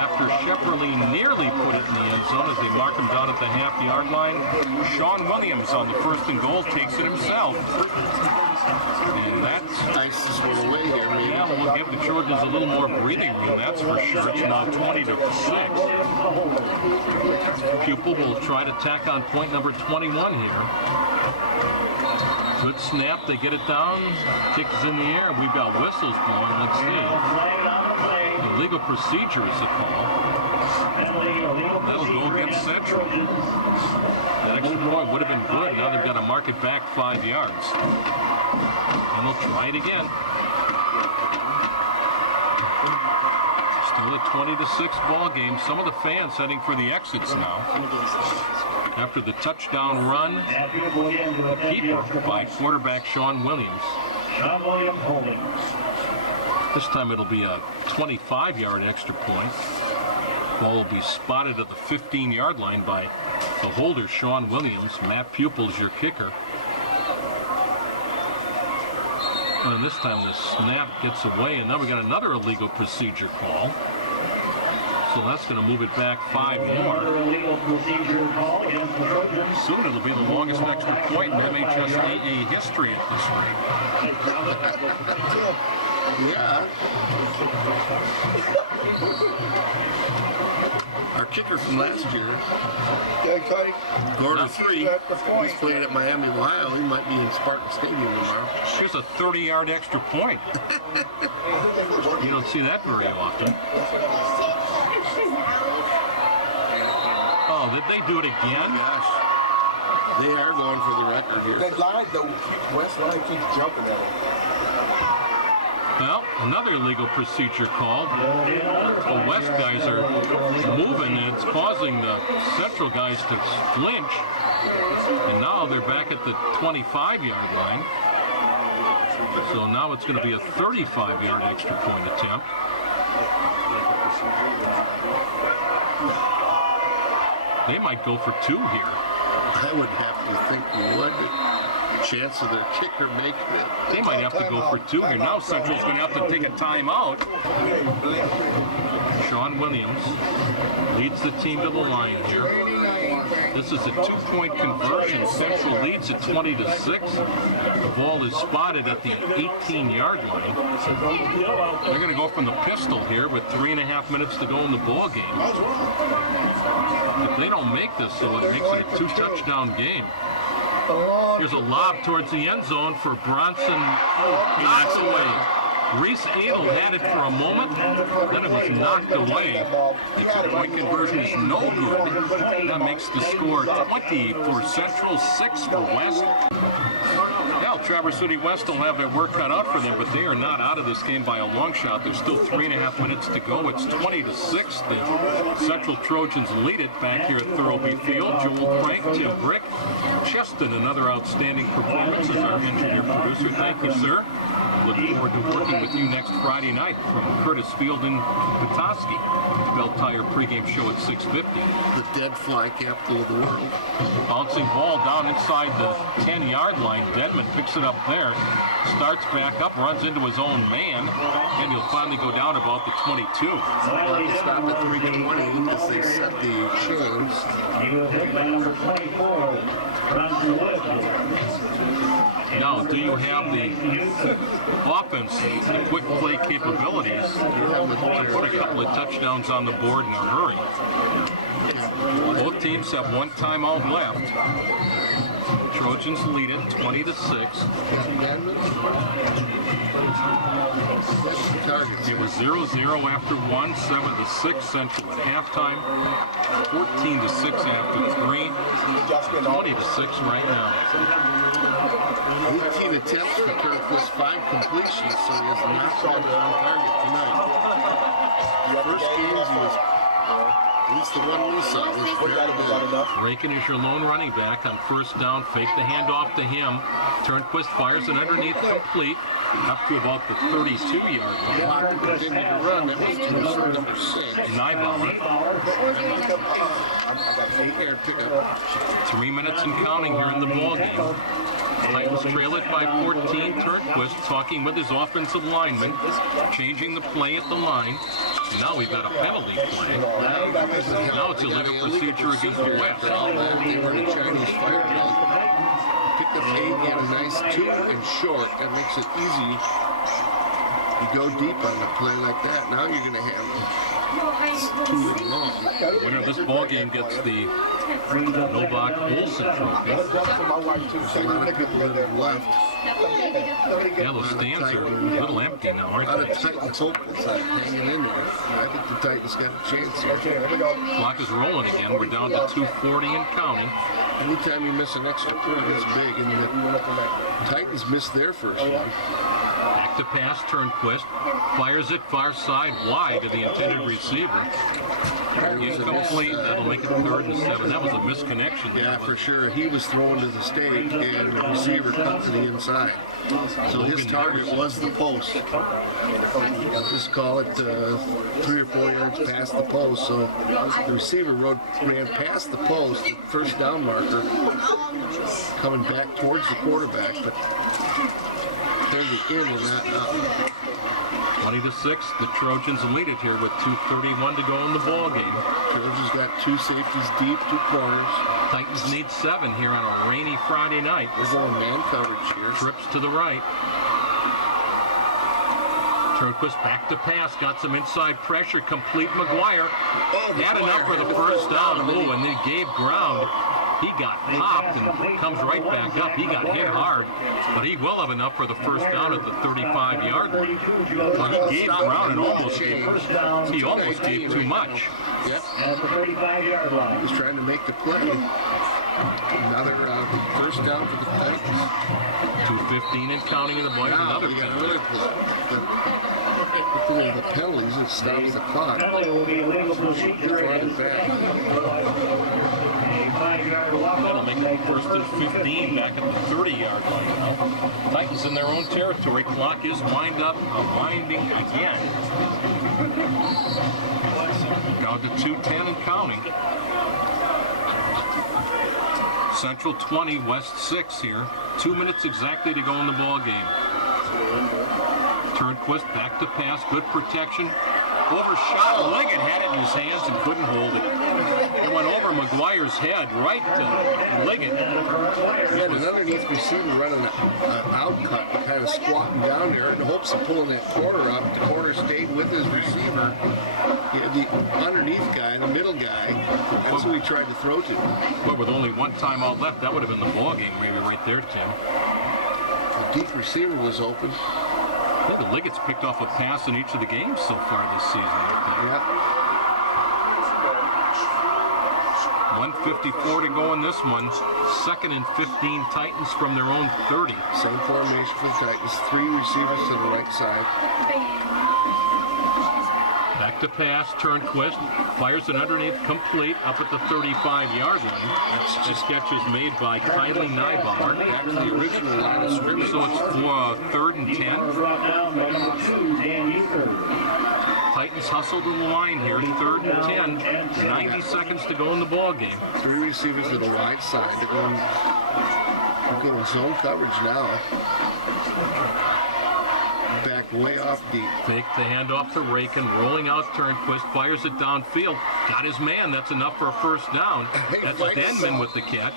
After Shepperly nearly put it in the end zone as they mark him down at the half-yard line, Sean Williams on the 1st and goal takes it himself. And that's Tice just went away here, maybe. yeah, we'll give the Trojans a little more breathing room, that's for sure. It's now 20-6. Pupil will try to tack on point number 21 here. Good snap, they get it down, kick is in the air, we've got whistles blowing, let's see. The legal procedure is a call. That'll go against Central. That extra point would have been good. Now they've got to mark it back 5 yards. And they'll try it again. Still a 20-6 ball game. Some of the fans heading for the exits now. After the touchdown run, keeper by quarterback Sean Williams. Sean Williams holding. This time it'll be a 25-yard extra point. Ball will be spotted at the 15-yard line by the holder, Sean Williams. Matt Pupil's your kicker. And this time the snap gets away, and then we got another illegal procedure call. So that's going to move it back 5 more. Another illegal procedure call against the Trojans. Soon it'll be the longest extra point in MHSAA history at this rate. Yeah. Our kicker from last year, Gordon 3, he's playing at Miami, Ohio. He might be in Spartan Stadium tomorrow. Here's a 30-yard extra point. You don't see that very often. Oh, did they do it again? Gosh, they are going for the record here. That line, the West line keeps jumping at him. Well, another illegal procedure call. The West guys are moving, and it's causing the Central guys to flinch. And now they're back at the 25-yard line. So now it's going to be a 35-yard extra point attempt. They might go for 2 here. I would have to think what chance of their kicker making it. They might have to go for 2 here. Now Central's going to have to take a timeout. Sean Williams leads the team to the line here. This is a 2-point conversion. Central leads at 20-6. The ball is spotted at the 18-yard line. They're going to go from the pistol here with 3.5 minutes to go in the ball game. If they don't make this, so it makes it a 2-touchdown game. Here's a lob towards the end zone for Bronson. Knocked away. Reese Edel had it for a moment, then it was knocked away. The 2-point conversion is no good. That makes the score 20 for Central, 6 for West. Now, Traverse City West will have their work cut out for them, but they are not out of this game by a long shot. There's still 3.5 minutes to go. It's 20-6. The Central Trojans lead it back here at Thurlby Field. Joel Frank, Tim Brick, Cheston, another outstanding performance as our engineer producer. Thank you, sir. Look forward to working with you next Friday night from Curtis Field in Petoskey. Bell Tire pregame show at 6:50. The dead fly capital of the world. Bouncing ball down inside the 10-yard line. Dedman picks it up there, starts back up, runs into his own man, and he'll finally go down about the 22. Well, they stopped at 3:20 as they set the chains. He was hit by number 24, Bronson Wood. Now, do you have the offense, the quick play capabilities to put a couple of touchdowns on the board in a hurry? Both teams have 1 timeout left. Trojans lead it 20-6. It was 0-0 after 1, 7-6 Central at halftime, 14-6 after 3, 20-6 right now. 18 attempts for Turnquist, 5 completions, so he has not had it on target tonight. First games, he was, at least the one we saw, was very good. Rankin is your lone running back on first down. Fake the handoff to him. Turnquist fires it underneath, complete, up to about the 32-yard line. Clock continued to run. That was to number 6. Nybauer. 8-yard pickup. 3 minutes and counting here in the ball game. Titans trail it by 14. Turnquist talking with his offensive lineman, changing the play at the line. Now we've got a penalty play. Now it's a illegal procedure against the West. They were in a Chinese fire drill. Picked up 8 and a nice 2 and short. That makes it easy. You go deep on a play like that. Now you're going to have 2 and long. Winner of this ball game gets the Novak Olsen Trophy. There's a lot of people that have left. Yeah, those stands are a little empty now, aren't Out they? of Titans hope it's hanging in there. I think the Titans got a chance here. Clock is rolling again. We're down to 2:40 and counting. Anytime you miss an extra point, it's big. And the Titans missed their first one. Back to pass, Turnquist. Fires it far side wide to the intended receiver. Incomplete. That'll make it 3rd and 7. That was a misconnection. Yeah, for sure. He was thrown to the stake, and the receiver cut to the inside. So his target was the post. Just call it 3 or 4 yards past the post. So the receiver ran past the post, the first down marker, coming back towards the quarterback, but turned the in and not up. 20-6. The Trojans lead it here with 2:31 to go in the ball game. Trojans got 2 safeties deep, 2 corners. Titans need 7 here on a rainy Friday night. We're going man coverage here. Trips to the right. Turnquist back to pass, got some inside pressure, complete McGuire. Had enough for the first down. Oh, and then gave ground. He got popped and comes right back up. He got hit hard, but he will have enough for the first down at the 35-yard line. But he gave ground and almost gave too much. Yep. At the 35-yard line. He's trying to make the play. Another first down for the Titans. 2:15 and counting in the boys. Now Another we got penalty. another play. The penalties, it stops the clock. Penalty will be legal procedure. Run it back. A 5-yard walk. That'll make it 1st and 15 back at the 30-yard line now. Titans in their own territory. Clock is winding again. Down to 2:10 and counting. Central 20, West 6 here. 2 minutes exactly to go in the ball game. Turnquist back to pass, good protection. Overshot, Liggett had it in his hands and couldn't hold it. It went over McGuire's head, right to Liggett. We had an underneath receiver running an outcut, kind of squatting down there in the hopes of pulling that corner up. The corner stayed with his receiver. He had the underneath guy, the middle guy. That's who he tried to throw to. But with only one timeout left, that would have been the ball game maybe right there, Tim. The deep receiver was open. I think the Liggett's picked off a pass in each of the games so far this season, I think. Yeah. 1:54 to go in this one. 2nd and 15, Titans from their own 30. Same formation for the Titans. 3 receivers to the right side. Back to pass, Turnquist, fires it underneath, complete, up at the 35-yard line. This catch is made by Kylie Neibauer. Back to the original line of scrimmage. So it's for 3rd and 10. Brought down by number 2, Dan Euchre. Titans hustle to the line here, 3rd and 10. 90 seconds to go in the ball game. 3 receivers to the wide side. They're going zone coverage now. Back way off deep. Fake the handoff to Rakin, rolling out Turnquist, fires it downfield. Got his man, that's enough for a first down. That's Denman with the catch.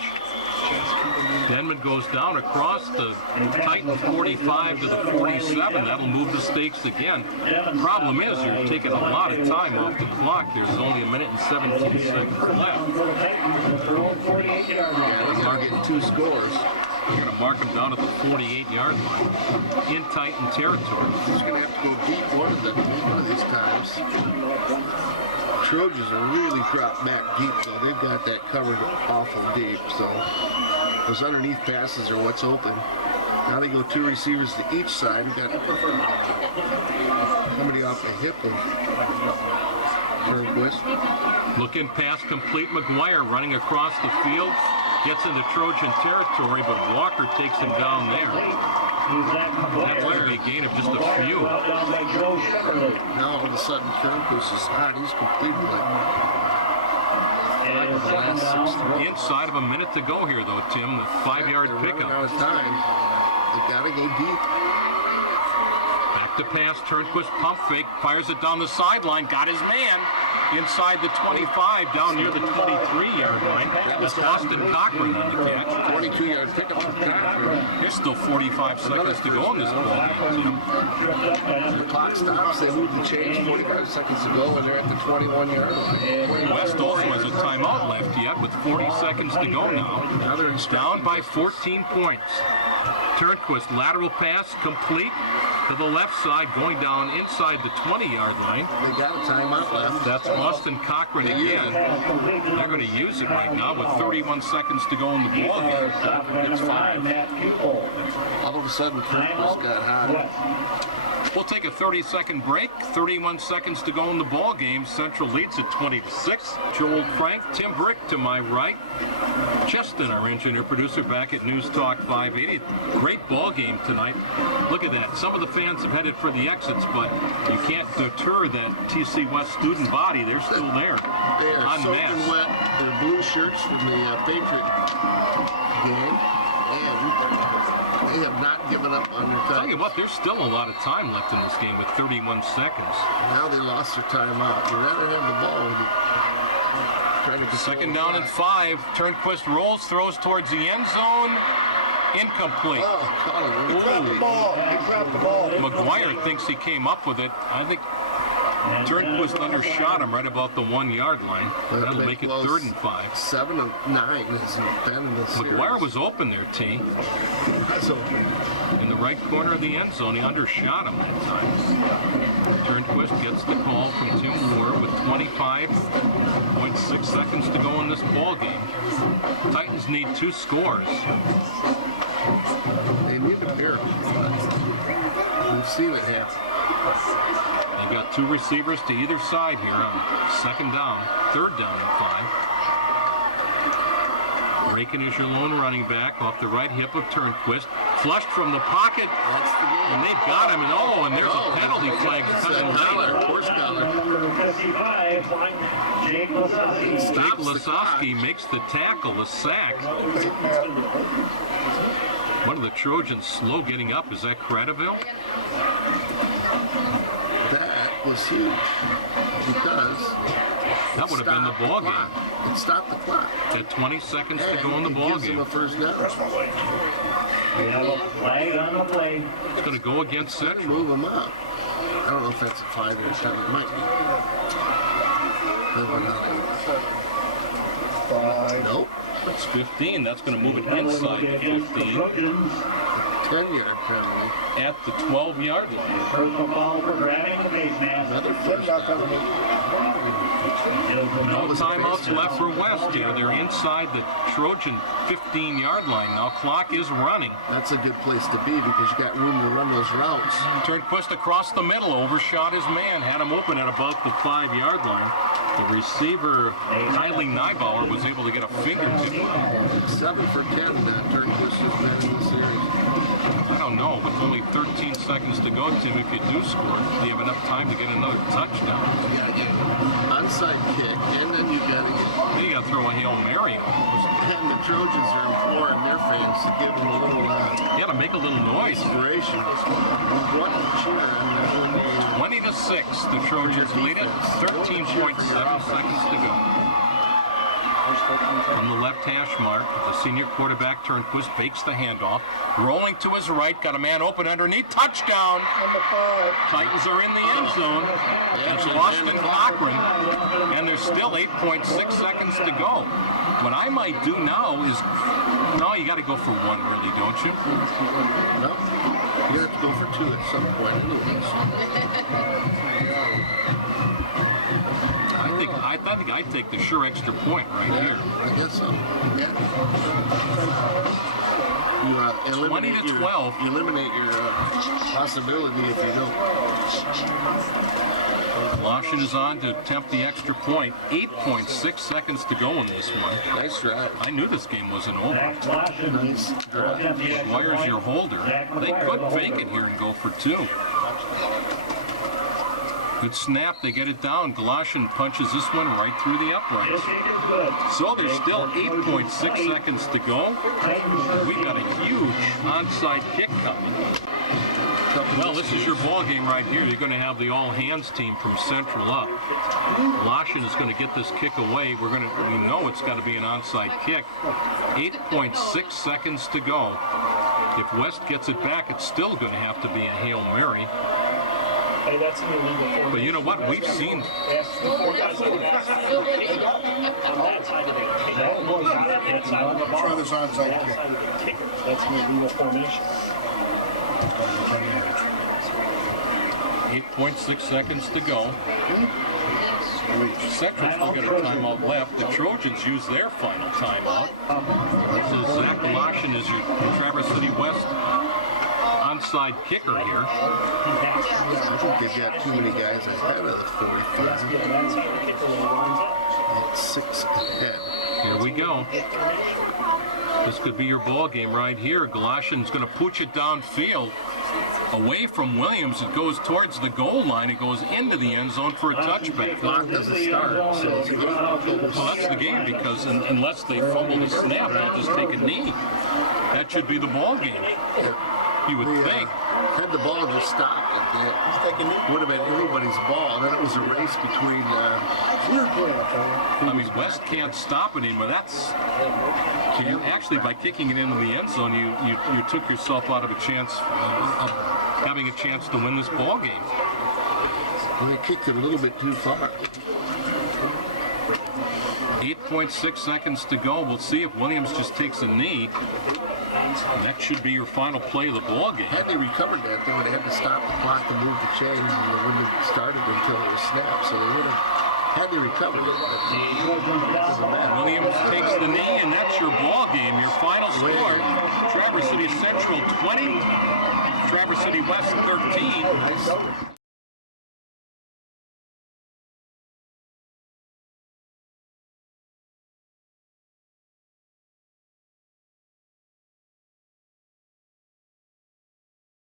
Denman goes down across the Titan 45 to the 47. That'll move the stakes again. Problem is, you're taking a lot of time off the clock. There's only 1 minute and 17 seconds left. Yeah, they're going to get 2 scores. You're going to mark them down at the 48-yard line in Titan territory. He's going to have to go deep one of these times. Trojans are really dropped back deep, though. They've got that covered awful deep, so those underneath passes are what's open. Now they go 2 receivers to each side. We've got somebody off the hip of Turnquist. Looking pass complete, McGuire running across the field. Gets into Trojan territory, but Walker takes him down there. That's going to be a gain of just a few. Now all of a sudden Turnquist is hot. He's completed like 5 of the last 6 throws. Inside of a minute to go here, though, Tim. The 5-yard They're running out pickup. of time. They got to go deep. Back to pass. Turnquist pump fake. Fires it down the sideline. Got his man. inside the 25, down near the 23-yard line. That's Austin Cochran on the catch. 22-yard pickup from Cochran. There's still 45 seconds to go in this ball game, Tim. The clock stops. They move the change 45 seconds to go, and they're at the 21-yard line. West also has a timeout left yet with 40 seconds to go now. Now they're Down by 14 points. Turnquist lateral pass complete to the left side, going down inside the 20-yard line. They got a timeout left. That's Austin Cochran again. They're going to use it right now with 31 seconds to go in the ball game. It's 5. All of a sudden, Turnquist got hot. We'll take a 30-second break. 31 seconds to go in the ball game. Central leads at 20-6. Joel Frank, Tim Brick to my right. Cheston, our engineer-producer, back at News Talk 580. Great ball game tonight. Look at that. Some of the fans have headed for the exits, but you can't deter that TC West student body. They're still there. They are soaking wet. Their blue shirts from the Patriot game, and they have not given up on their time. Tell you what, there's still a lot of time left in this game with 31 seconds. Now they lost their timeout. You'd rather have the ball with it. Second down and 5. Turnquist rolls, throws towards the end zone. Incomplete. Oh, He grabbed the ball. He grabbed the ball. McGuire thinks he came up with it. I think Turnquist undershot him right about the 1-yard line. That'll make it 3rd and 5. 7 of 9 has been in the series. McGuire was open there, T. That's open. In the right corner of the end zone. He undershot him that time. Turnquist gets the call from Tim Moore with 25.6 seconds to go in this ball game. Titans need 2 scores. They need a miracle. We've seen it happen. They've got 2 receivers to either side here on 2nd down, 3rd down and 5. Rakin is your lone running back off the right hip of Turnquist. Flushed from the pocket. That's the game. And they've got him. And there's a penalty flag coming late. Horse collar. Number 55, Jake Lasowski. Jake Lasowski makes the tackle, the sack. One of the Trojans slow getting up. Is that Credeville? That was huge because That would have been the ball game. It stopped the clock. At 20 seconds to go in the It ball gives them a game. first down. We have a flag on the play. It's going to go against Try to Central. move them up. I don't know if that's a 5 or 7. It might be. Nope. It's 15. That's going to move it inside the 15 10-yard penalty. at the 12-yard line. Personal foul for grabbing the face mask. Another first down. No timeouts left for West here. They're inside the Trojan 15-yard line. Now clock is running. That's a good place to be because you got room to run those routes. Turnquist across the middle, overshot his man, had him open at about the 5-yard line. The receiver, Kylie Neibauer, was able to get a fingertip on it. 7 for 10. Turnquist has been in the series. I don't know, with only 13 seconds to go, Tim, if you do score, do you have enough time to get another touchdown? Yeah. Onside kick, and then you got to get. Then you got to throw a Hail Mary almost. And the Trojans are imploring their fans to give them a little You got to make a little noise. inspiration. What a cheer on the 20-6, the Trojans lead it. 13.7 seconds to go. From the left hash mark, the senior quarterback Turnquist fakes the handoff. Rolling to his right, got a man open underneath. Touchdown! Titans are in the end zone. It's Austin Cochran, and there's still 8.6 seconds to go. What I might do now is, no, you got to go for 1, really, don't you? No, you have to go for 2 at some point anyways. I think I'd take the sure extra point right here. I guess so. Yeah. You eliminate 20 to 12. You eliminate your possibility if you don't. Lawson is on to attempt the extra point. 8.6 seconds to go in this one. Nice drive. I knew this game wasn't over. Nice drive. Wires your holder. They could fake it here and go for 2. Good snap. They get it down. Galatian punches this one right through the uprights. So there's still 8.6 seconds to go. We've got a huge onside kick coming. couple Well, this is your ball game right here. You're going to have the all-hands team from Central up. Lashin is going to get this kick away. We know it's got to be an onside kick. 8.6 seconds to go. If West gets it back, it's still going to have to be a Hail Mary. Hey, that's an illegal formation. But you know what? We've seen. That's the four guys on that side of the kicker. On that side of the kicker. Not on that side of the ball. Try this onside That kick. side of the kicker. That's an illegal formation. 8.6 seconds to go. Central's still got a timeout left. The Trojans use their final timeout. This is Zach Lashin is your Traverse City West onside kicker here. I think they've got too many guys ahead of the 45. Yeah, that side of the kicker when he lines up. It's 6 ahead. Here we go. This could be your ball game right here. Galashin's going to pooch it downfield. Away from Williams, it goes towards the goal line. It goes into the end zone for a touchback. Clock doesn't start, so it's a game. Well, that's the game because unless they fumble the snap, they'll just take a knee. That should be the ball game. You would think. Had the ball just stopped at the would have been anybody's ball. Then it was a race between. I mean, West can't stop it anymore. That's actually by kicking it into the end zone, you took yourself out of a chance of having a chance to win this ball game. Well, they kicked it a little bit too far. 8.6 seconds to go. We'll see if Williams just takes a knee. And that should be your final play of the ball game. Had they recovered that, they would have had to stop the clock to move the chains, and they wouldn't have started until it was snapped. So they would have had they recovered it. But it doesn't matter. Williams takes the knee, and that's your ball game. Your final score: Traverse City Central 20, Traverse City West 13.